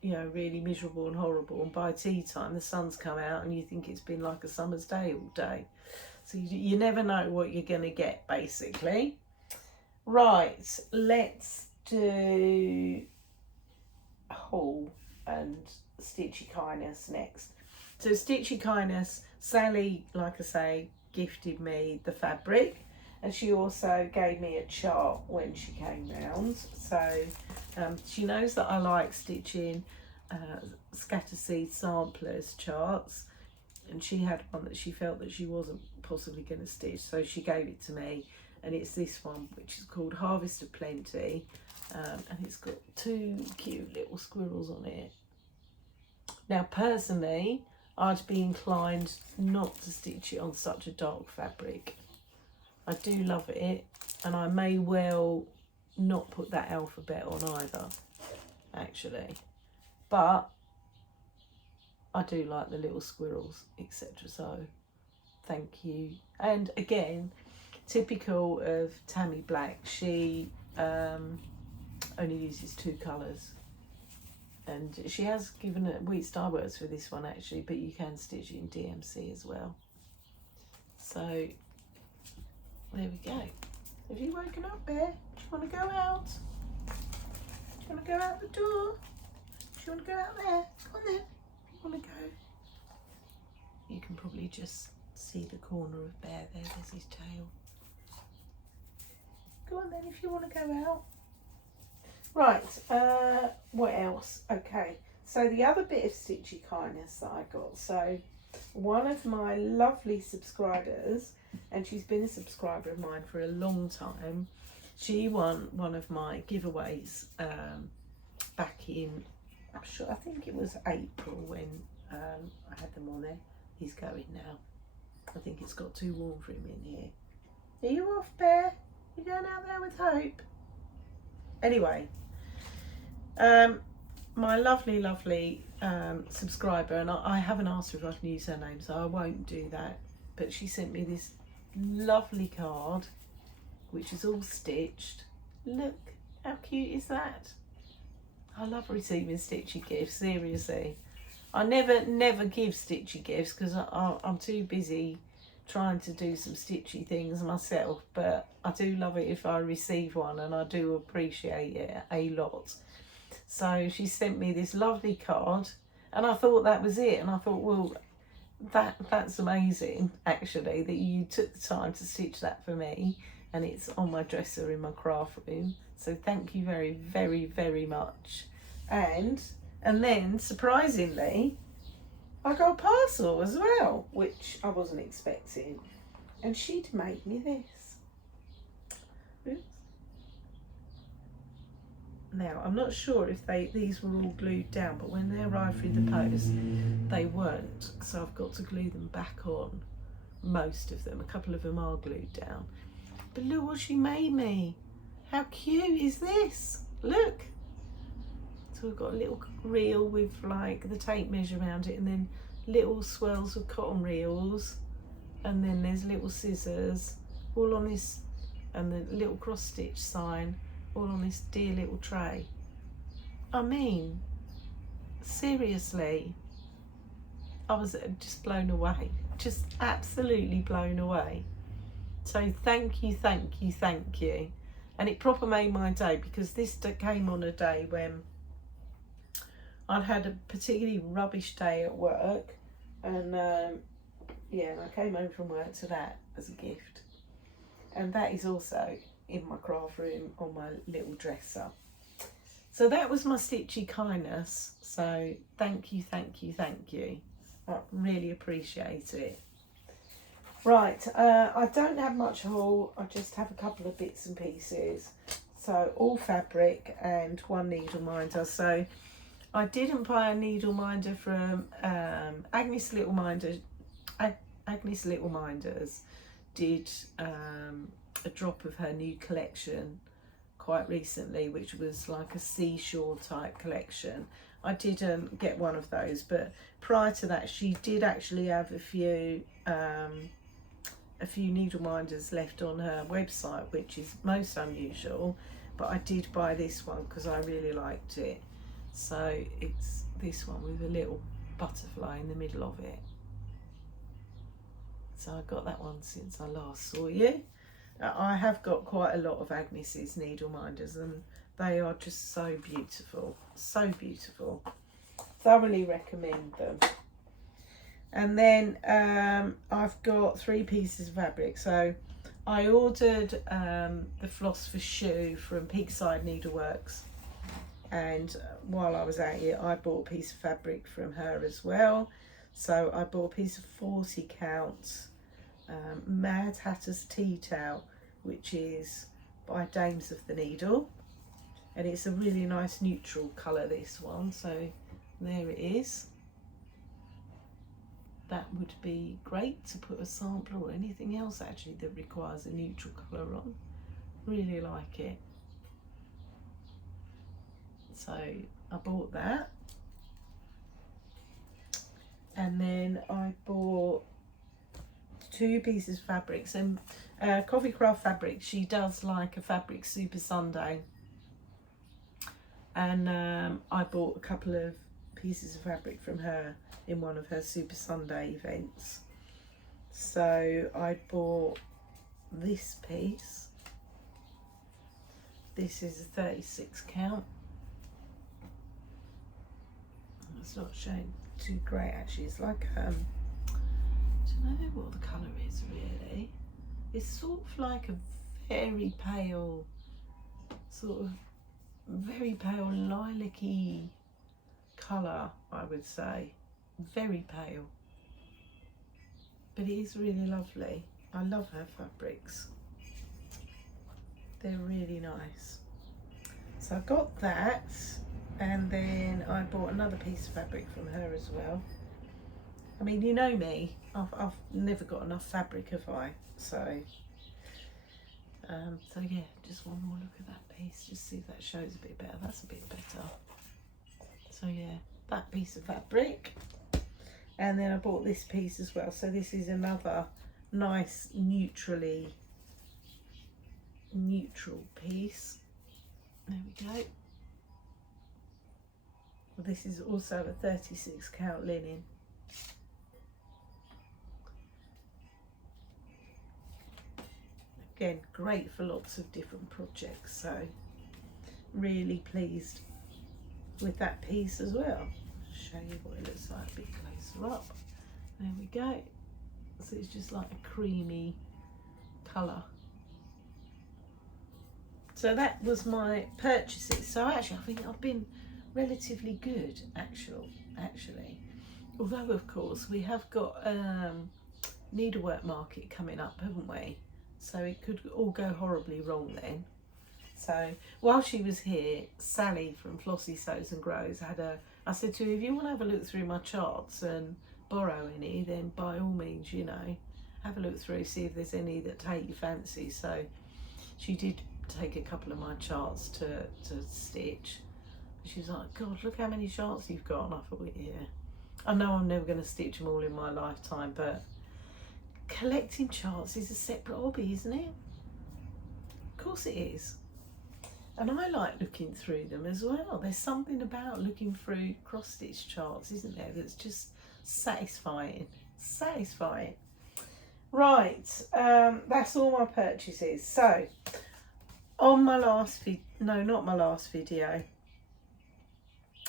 you know, really miserable and horrible, and by tea time the sun's come out and you think it's been like a summer's day all day. So you never know what you're going to get, basically. Right, let's do haul and Stitchy Kindness next. So Stitchy Kindness, Sally, like I say, gifted me the fabric. And she also gave me a chart when she came round. So she knows that I like stitching scatter seed samplers charts. And she had one that she felt that she wasn't possibly going to stitch. So she gave it to me. And it's this one, which is called Harvest of Plenty. And it's got 2 cute little squirrels on it. Now, personally, I'd be inclined not to stitch it on such a dark fabric. I do love it, and I may well not put that alphabet on either, actually. But I do like the little squirrels, etc. So thank you. And again, typical of Tammy Black, she only uses 2 colours. And she has given it wheat Starworks for this one, actually, but you can stitch it in DMC as well. So there we go. Have you woken up, Bear? Do you want to go out? Do you want to go out the door? Do you want to go out there? Come on then. If you want to go. You can probably just see the corner of Bear there. There's his tail. Go on then if you want to go out. Right, what else? Okay, so the other bit of Stitchy Kindness that I got. So one of my lovely subscribers, and she's been a subscriber of mine for a long time, she won one of my giveaways back in, I think it was April when I had them on there. He's going now. I think it's got too warm for him in here. Are you off, Bear? You going out there with Hope? Anyway, my lovely subscriber, and I haven't asked her if I can use her name, so I won't do that, but she sent me this lovely card which is all stitched. Look how cute is that. I love receiving stitchy gifts, seriously. I never give Stitchy gifts because I'm too busy trying to do some Stitchy things myself, but I do love it if I receive one, and I do appreciate it a lot. So she sent me this lovely card, and I thought that was it, and I thought, well, that's amazing actually that you took the time to stitch that for me, and it's on my dresser in my craft room, so thank you very, very, very much. And then surprisingly I got a parcel as well, which I wasn't expecting, and she'd made me this. Oops. Now I'm not sure if these were all glued down, but when they arrived through the post they weren't, so I've got to glue them back on. Most of them, a couple of them are glued down. But look what she made me. How cute is this? Look. So we've got a little reel with like the tape measure around it, and then little swirls of cotton reels, and then there's little scissors all on this, and the little cross stitch sign all on this dear little tray. I mean, seriously, I was just blown away, just absolutely blown away. So thank you, thank you, thank you. And it proper made my day, because this came on a day when I'd had a particularly rubbish day at work, and yeah, and I came home from work to that as a gift, and that is also in my craft room on my little dresser. So that was my Stitchy kindness, so thank you, thank you, thank you. I really appreciate it. Right, I don't have much haul, I just have a couple of bits and pieces. So all fabric and one needle minder. So I didn't buy a needle minder from Agnes Little Minders. Agnes Little Minders did a drop of her new collection quite recently, which was like a seashore type collection. I didn't get one of those, but prior to that she did actually have a few needle minders left on her website, which is most unusual, but I did buy this one because I really liked it. So it's this one with a little butterfly in the middle of it. So I got that one since I last saw you. I have got quite a lot of Agnes's needle minders, and they are just so beautiful, so beautiful. Thoroughly recommend them. And then I've got 3 pieces of fabric. So I ordered the floss for shoe from Peakside Needleworks, and while I was out here I bought a piece of fabric from her as well. So I bought a piece of 40 count Mad Hatter's Tea Towel, which is by Dames of the Needle, and it's a really nice neutral colour, this one. So there it is. That would be great to put a sample or anything else actually that requires a neutral colour on. Really like it. So I bought that, and then I bought 2 pieces of fabrics, and Coffee Craft Fabric, she does like a fabric Super Sunday, and I bought a couple of pieces of fabric from her in one of her Super Sunday events. So I bought this piece. This is a 36 count. It's not showing too great actually. It's like I don't know what the colour is really. It's sort of like a very pale, sort of very pale lilac-y colour, I would say. Very pale, but it is really lovely. I love her fabrics, they're really nice. So I got that, and then I bought another piece of fabric from her as well. I mean, you know me, I've never got enough fabric, have I? So so yeah, just one more look at that piece, just see if that shows a bit better. That's a bit better. So yeah, that piece of fabric. And then I bought this piece as well. So this is another nice neutral piece. There we go. This is also a 36 count linen. Again, great for lots of different projects, so really pleased with that piece as well. I'll show you what it looks like a bit closer up. There we go. So it's just like a creamy colour. So that was my purchases. So actually I think I've been relatively good actually. Although of course we have got needlework market coming up, haven't we? So it could all go horribly wrong then. So while she was here, Sally from Flossie Sews and Grows I said to her, if you want to have a look through my charts and borrow any, then by all means, you know, have a look through, see if there's any that take your fancy. So she did take a couple of my charts to stitch. She was like, God, look how many charts you've got. And I thought, yeah, I know I'm never going to stitch them all in my lifetime, but collecting charts is a separate hobby, isn't it? Of course it is. And I like looking through them as well. There's something about looking through cross-stitch charts, isn't there, that's just satisfying. Satisfying. Right, that's all my purchases. So, on my last no, not my last video,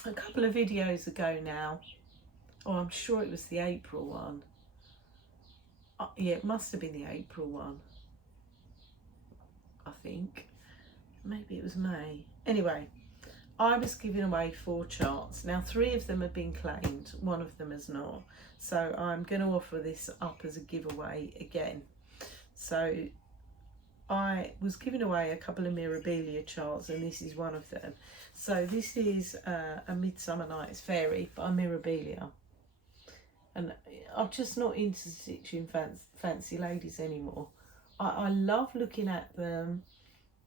a couple of videos ago now, or I'm sure it was the April one. Yeah, it must have been the April one, I think. Maybe it was May. Anyway, I was giving away 4 charts. Now 3 of them have been claimed, 1 of them has not. So I'm going to offer this up as a giveaway again. So I was giving away a couple of Mirabilia charts, and this is one of them. So this is a Midsummer Night's Fairy by Mirabilia. And I'm just not into stitching fancy ladies anymore. I love looking at them.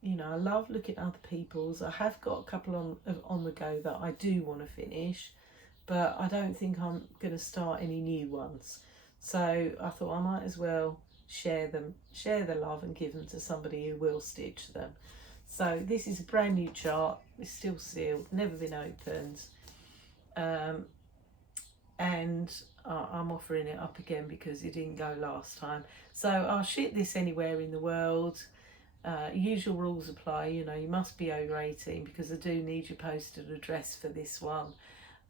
You know, I love looking at other people's. I have got a couple on the go that I do want to finish, but I don't think I'm going to start any new ones. So I thought I might as well share the love and give them to somebody who will stitch them. So this is a brand new chart. It's still sealed, never been opened. And I'm offering it up again because it didn't go last time. So I'll ship this anywhere in the world. Usual rules apply, you know, you must be over 18 because I do need your postal address for this one.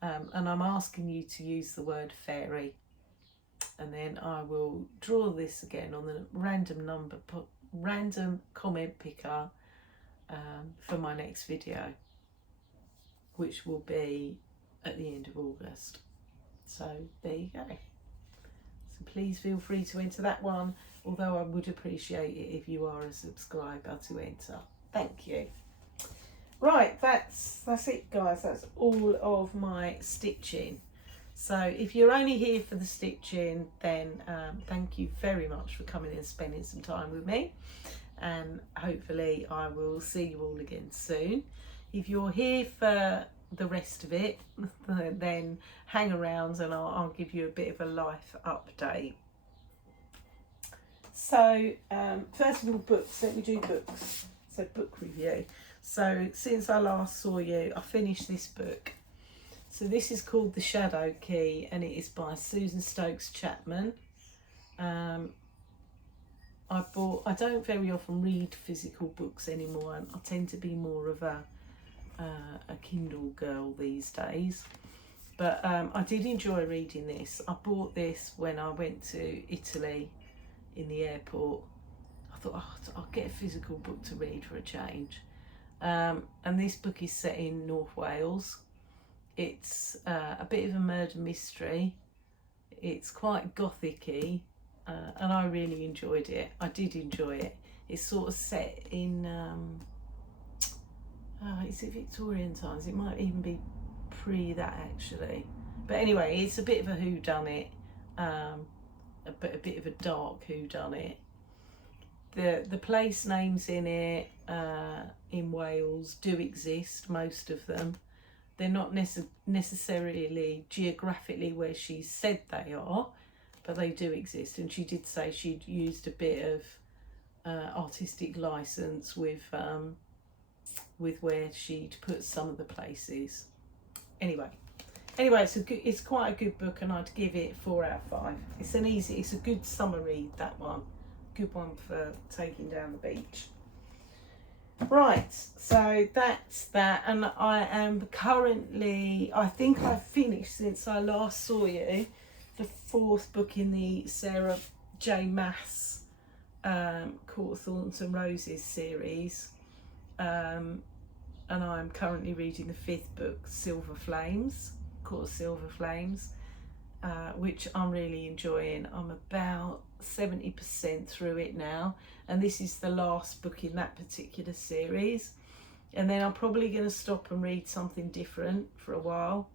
And I'm asking you to use the word fairy. And then I will draw this again on the random comment picker for my next video, which will be at the end of August. So there you go. So please feel free to enter that one, although I would appreciate it if you are a subscriber to enter. Thank you. Right, that's it, guys. That's all of my stitching. So if you're only here for the stitching, then thank you very much for coming and spending some time with me. And hopefully I will see you all again soon. If you're here for the rest of it, then hang around and I'll give you a bit of a life update. So first of all, books. Let me do books. So book review. So since I last saw you, I finished this book. So this is called The Shadow Key, and it is by Susan Stokes Chapman. I don't very often read physical books anymore, and I tend to be more of a Kindle girl these days. But I did enjoy reading this. I bought this when I went to Italy in the airport. I thought, oh, I'll get a physical book to read for a change. And this book is set in North Wales. It's a bit of a murder mystery. It's quite gothic-y, and I really enjoyed it. I did enjoy it. It's sort of set in, is it Victorian times? It might even be pre that actually. But anyway, it's a bit of a whodunit, a bit of a dark whodunit. The place names in it in Wales do exist, most of them. They're not necessarily geographically where she said they are, but they do exist. And she did say she'd used a bit of artistic license with where she'd put some of the places. Anyway, it's quite a good book, and I'd give it 4 out of 5. It's a good summer read, that one. Good one for taking down the beach. Right, so that's that, and I am currently, I think I've finished, since I last saw you, the 4th book in the Sarah J. Maas Court of Thorns and Roses series, and I'm currently reading the 5th book, Silver Flames, Court of Silver Flames, which I'm really enjoying. I'm about 70% through it now, and this is the last book in that particular series, and then I'm probably going to stop and read something different for a while.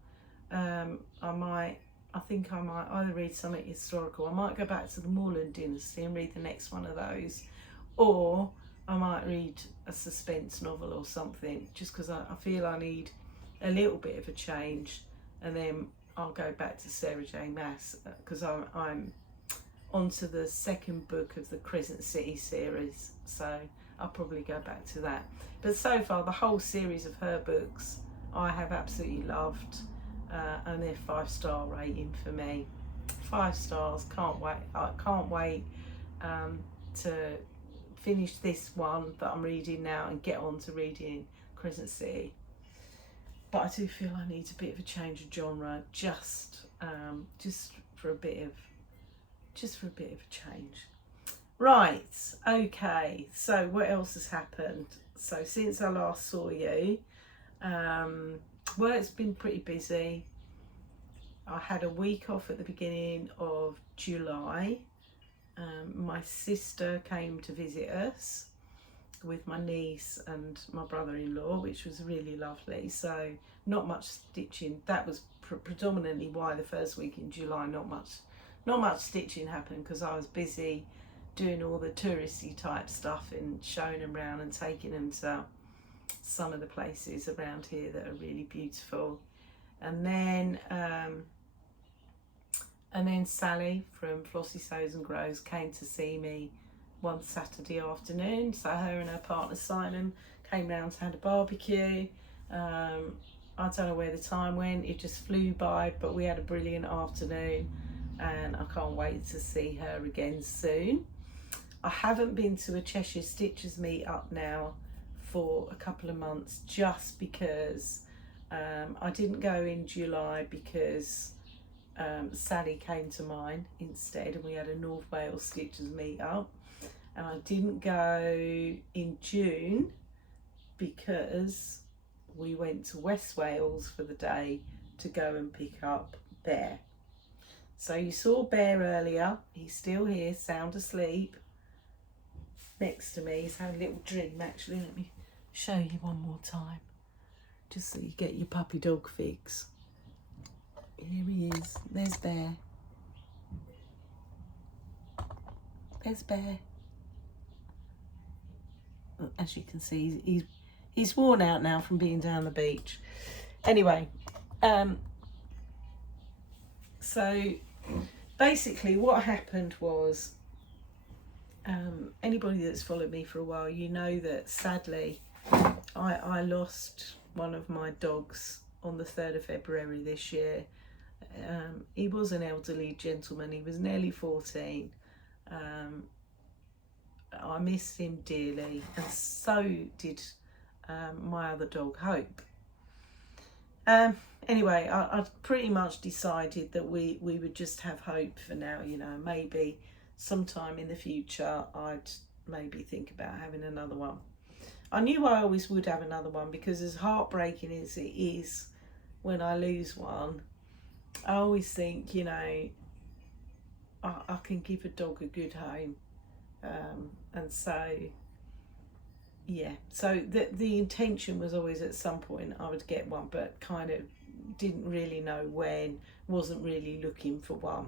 I think I might either read something historical, I might go back to the Moreland Dynasty and read the next one of those, or I might read a suspense novel or something, just because I feel I need a little bit of a change, and then I'll go back to Sarah J. Maas, because I'm onto the 2nd book of the Crescent City series, so I'll probably go back to that. But so far, the whole series of her books I have absolutely loved, and they're 5-star rating for me. 5 stars. Can't wait. I can't wait to finish this one that I'm reading now and get on to reading Crescent City. But I do feel I need a bit of a change of genre, just for a bit of a change. Right, okay, so what else has happened? So since I last saw you, work's been pretty busy. I had a week off at the beginning of July. My sister came to visit us with my niece and my brother-in-law, which was really lovely. So not much stitching. That was predominantly why the first week in July not much stitching happened, because I was busy doing all the touristy type stuff and showing them around and taking them to some of the places around here that are really beautiful. And then Sally from Flossie Sews and Grows came to see me one Saturday afternoon. So her and her partner Simon came round to have a barbecue. I don't know where the time went, it just flew by, but we had a brilliant afternoon, and I can't wait to see her again soon. I haven't been to a Cheshire Stitchers meet up now for a couple of months, just because I didn't go in July because Sally came to mine instead, and we had a North Wales Stitchers meet up, and I didn't go in June because we went to West Wales for the day to go and pick up Bear. So you saw Bear earlier, he's still here, sound asleep, next to me. He's having a little dream actually. Let me show you one more time, just so you get your puppy dog fix. Here he is, there's Bear. There's Bear. As you can see, he's worn out now from being down the beach. Anyway, so basically what happened was, anybody that's followed me for a while, you know that sadly I lost one of my dogs on the 3rd of February this year. He was an elderly gentleman, he was nearly 14. I missed him dearly, and so did my other dog Hope. Anyway, I'd pretty much decided that we would just have Hope for now, you know. Maybe sometime in the future I'd maybe think about having another one. I knew I always would have another one, because as heartbreaking as it is when I lose one, I always think, you know, I can give a dog a good home. And so yeah, so the intention was always at some point I would get one, but kind of didn't really know when, wasn't really looking for one.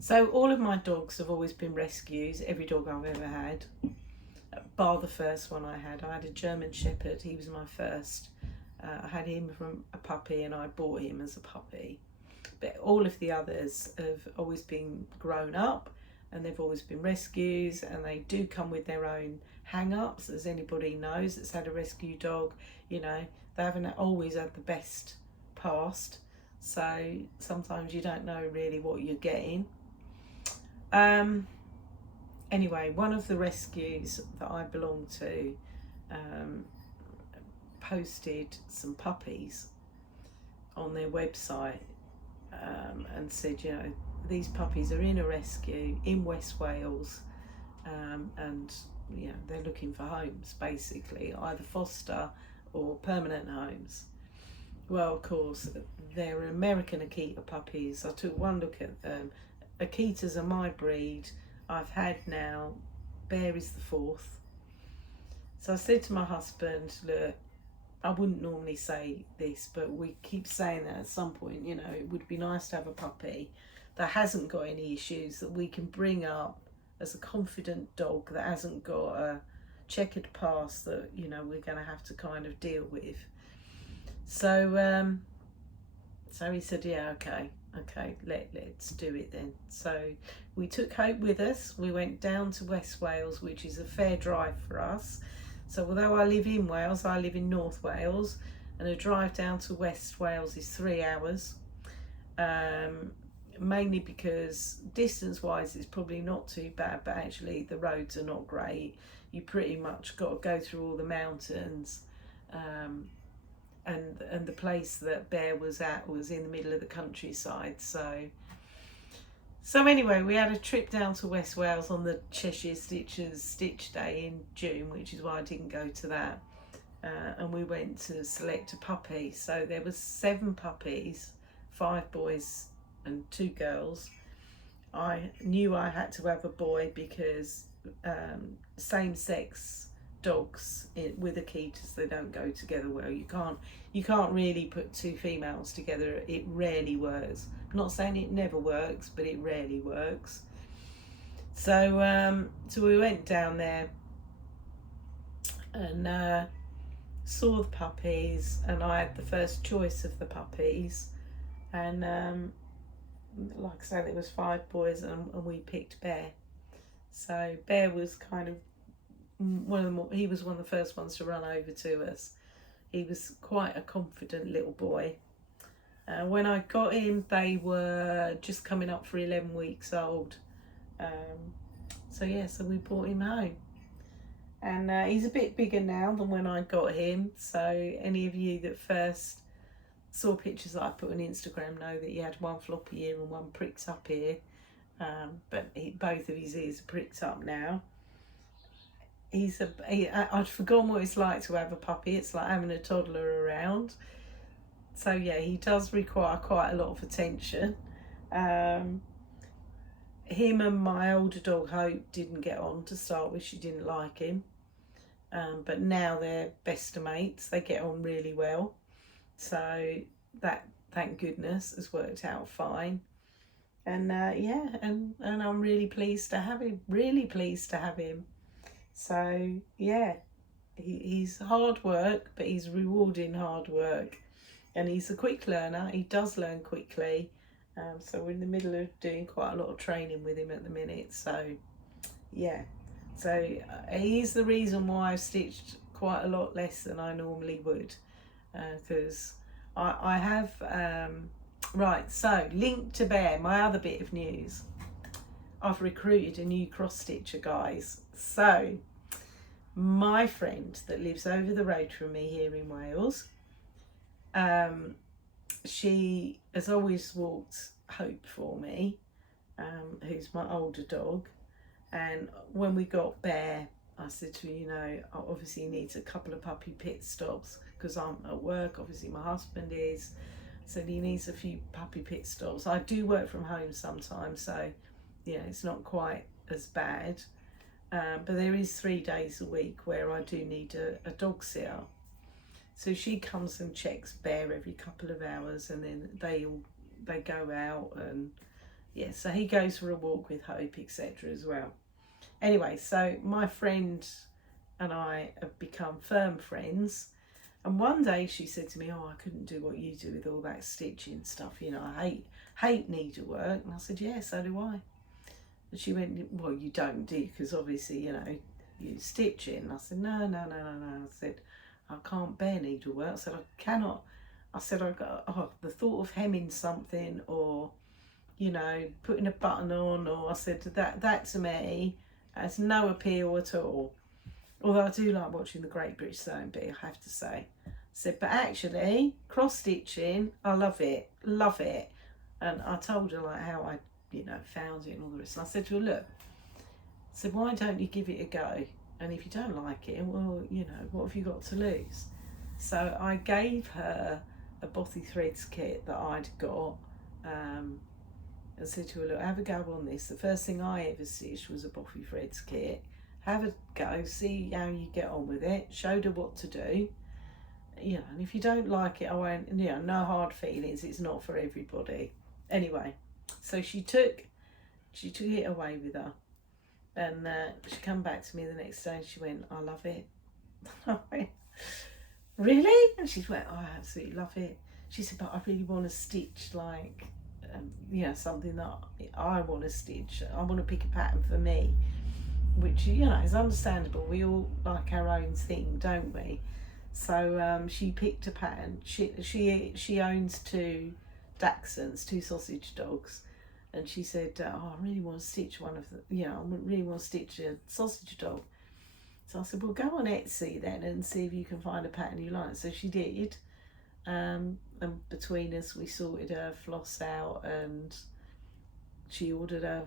So all of my dogs have always been rescues, every dog I've ever had, bar the first one I had. I had a German Shepherd, he was my first. I had him from a puppy, and I bought him as a puppy. But all of the others have always been grown up, and they've always been rescues, and they do come with their own hang-ups, as anybody knows that's had a rescue dog. You know, they haven't always had the best past, so sometimes you don't know really what you're getting. Anyway, one of the rescues that I belong to posted some puppies on their website, and said, you know, these puppies are in a rescue in West Wales, and you know, they're looking for homes, basically, either foster or permanent homes. Well, of course, they're American Akita puppies. I took one look at them. Akitas are my breed. I've had now, Bear is the fourth. So I said to my husband, look, I wouldn't normally say this, but we keep saying that at some point, you know, it would be nice to have a puppy that hasn't got any issues, that we can bring up as a confident dog that hasn't got a checkered past that, you know, we're going to have to kind of deal with. So so he said, yeah, okay, let's do it then. So we took Hope with us. We went down to West Wales, which is a fair drive for us. So although I live in Wales, I live in North Wales, and a drive down to West Wales is 3 hours. Mainly because distance-wise it's probably not too bad, but actually the roads are not great. You pretty much got to go through all the mountains, and the place that Bear was at was in the middle of the countryside. So anyway, we had a trip down to West Wales on the Cheshire Stitchers Stitch Day in June, which is why I didn't go to that. And we went to select a puppy. So there were 7 puppies, 5 boys and 2 girls. I knew I had to have a boy because same-sex dogs with Akitas, they don't go together well. You can't really put 2 females together. It rarely works. I'm not saying it never works, but it rarely works. So so we went down there and saw the puppies, and I had the first choice of the puppies, and like I say, there was 5 boys, and we picked Bear. So Bear was kind of he was one of the first ones to run over to us. He was quite a confident little boy. When I got him, they were just coming up for 11 weeks old. So yeah, so we brought him home. And he's a bit bigger now than when I got him. So any of you that first saw pictures that I put on Instagram know that he had 1 floppy ear and 1 pricked up ear. But both of his ears are pricked up now. I'd forgotten what it's like to have a puppy. It's like having a toddler around. So yeah, he does require quite a lot of attention. Him and my older dog Hope didn't get on to start with. She didn't like him. But now they're best of mates. They get on really well. So that, thank goodness, has worked out fine. And yeah, and I'm really pleased to have him. Really pleased to have him. So yeah, he's hard work, but he's rewarding hard work, and he's a quick learner. He does learn quickly. So we're in the middle of doing quite a lot of training with him at the minute. So yeah, so he's the reason why I've stitched quite a lot less than I normally would, because I have right. So link to Bear, my other bit of news. I've recruited a new cross stitcher, guys. So my friend that lives over the road from me here in Wales, she has always walked Hope for me, who's my older dog. And when we got Bear, I said to her, you know, obviously he needs a couple of puppy pit stops because I'm at work, obviously my husband is, so he needs a few puppy pit stops. I do work from home sometimes, so yeah, it's not quite as bad, but there is 3 days a week where I do need a dog sitter. So she comes and checks Bear every couple of hours, and then they go out, and yeah, so he goes for a walk with Hope, etc. as well. Anyway, so my friend and I have become firm friends, and one day she said to me, oh, I couldn't do what you do with all that stitching stuff, you know, I hate needlework. And I said, yeah, so do I. And she went, well, you don't, do you? Because obviously, you know, you stitch it. And I said, no. I said, I can't bear needlework. I said, I cannot. I said, I got the thought of hemming something, or, you know, putting a button on, or I said that to me has no appeal at all. Although I do like watching the Great British Sewing Bee, I have to say. I said, but actually, cross stitching, I love it. And I told her like how I, you know, found it and all the rest. And I said to her, look, I said, why don't you give it a go? And if you don't like it, well, you know, what have you got to lose? So I gave her a Bothy Threads kit that I'd got, and said to her, look, have a go on this. The first thing I ever stitched was a Bothy Threads kit. Have a go, see how you get on with it. Showed her what to do. You know, and if you don't like it, I won't, you know, no hard feelings. It's not for everybody. Anyway, so she took it away with her. And she come back to me the next day and she went, I love it. I went, really? And she went, oh, I absolutely love it. She said, but I really want to stitch like, you know, something that I want to stitch. I want to pick a pattern for me, which, you know, is understandable. We all like our own thing, don't we? So she picked a pattern. She owns 2 Dachshunds, 2 sausage dogs. And she said, oh, I really want to stitch one of the, you know, I really want to stitch a sausage dog. So I said, well, go on Etsy then and see if you can find a pattern you like. So she did. And between us, we sorted her floss out, and she ordered a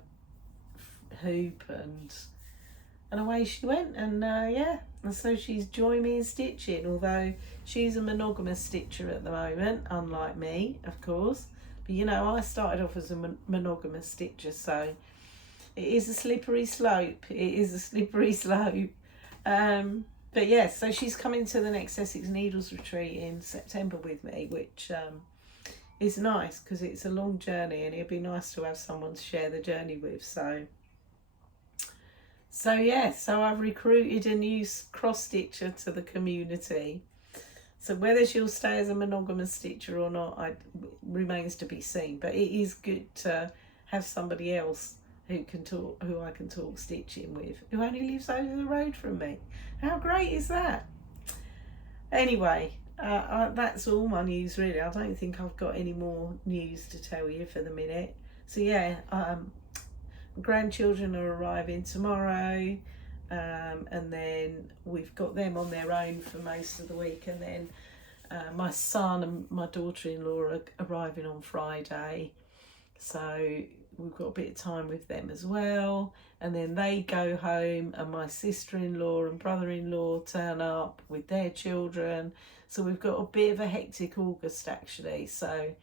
hoop, and away she went. And yeah, and so she's joined me in stitching, although she's a monogamous stitcher at the moment, unlike me, of course. But you know, I started off as a monogamous stitcher, so it is a slippery slope. But yeah, so she's coming to the next Essex Needles retreat in September with me, which is nice because it's a long journey, and it'd be nice to have someone to share the journey with. So yeah, so I've recruited a new cross stitcher to the community. So whether she'll stay as a monogamous stitcher or not, remains to be seen. But it is good to have somebody else who I can talk stitching with, who only lives over the road from me. How great is that? Anyway, that's all my news really. I don't think I've got any more news to tell you for the minute. So yeah, grandchildren are arriving tomorrow, and then we've got them on their own for most of the week, and then my son and my daughter-in-law are arriving on Friday, so we've got a bit of time with them as well. And then they go home, and my sister-in-law and brother-in-law turn up with their children, so we've got a bit of a hectic August actually. So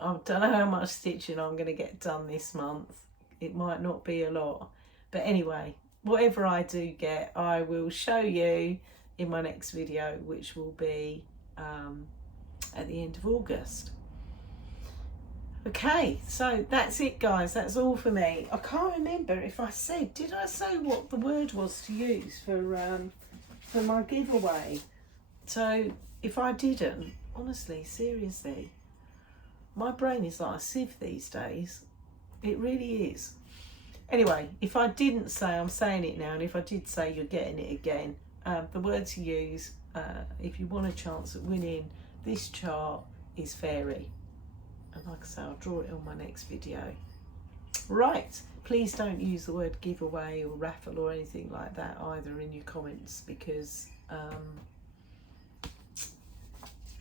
I don't know how much stitching I'm going to get done this month. It might not be a lot, but anyway, whatever I do get, I will show you in my next video, which will be at the end of August. Okay, so that's it guys, that's all for me. I can't remember if I said, did I say what the word was to use for my giveaway? So if I didn't, honestly, seriously, my brain is like a sieve these days. It really is. Anyway, if I didn't say, I'm saying it now, and if I did say, you're getting it again. The word to use if you want a chance at winning this chart is fairy. And like I say, I'll draw it on my next video. Right, please don't use the word giveaway or raffle or anything like that either in your comments, because I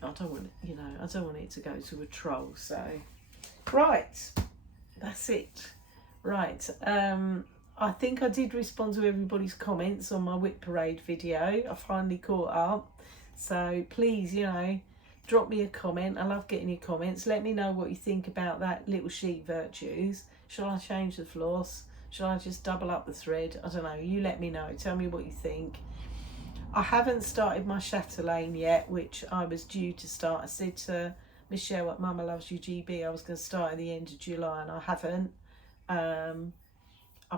don't want, you know, I don't want it to go to a troll. So right, that's it. Right, I think I did respond to everybody's comments on my Whip Parade video. I finally caught up, so please, you know, drop me a comment. I love getting your comments. Let me know what you think about that little sheet Virtues. Shall I change the floss? Shall I just double up the thread? I don't know, you let me know. Tell me what you think. I haven't started my chatelaine yet, which I was due to start. I said to Michelle at Mama Loves You GB I was going to start at the end of July, and I haven't. I'm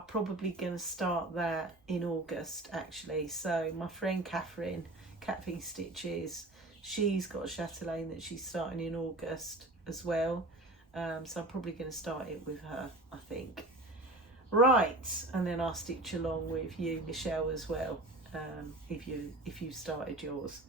probably going to start that in August actually. So my friend Catherine, Catfee Stitches, she's got a chatelaine that she's starting in August as well. So I'm probably going to start it with her, I think. Right, and then I'll stitch along with you, Michelle, as well, if you started yours.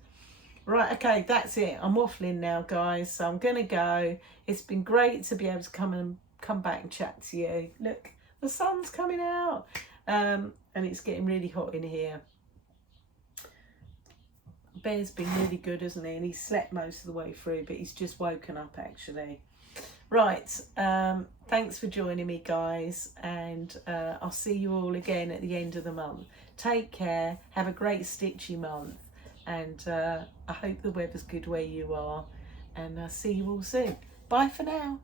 Right, okay, that's it. I'm waffling now, guys, so I'm gonna go. It's been great to be able to come back and chat to you. Look, the sun's coming out, and it's getting really hot in here. Ben's been really good, hasn't he? And he slept most of the way through, but he's just woken up actually. Right, thanks for joining me, guys, and I'll see you all again at the end of the month. Take care, have a great stitchy month, and I hope the weather's good where you are, and I'll see you all soon. Bye for now.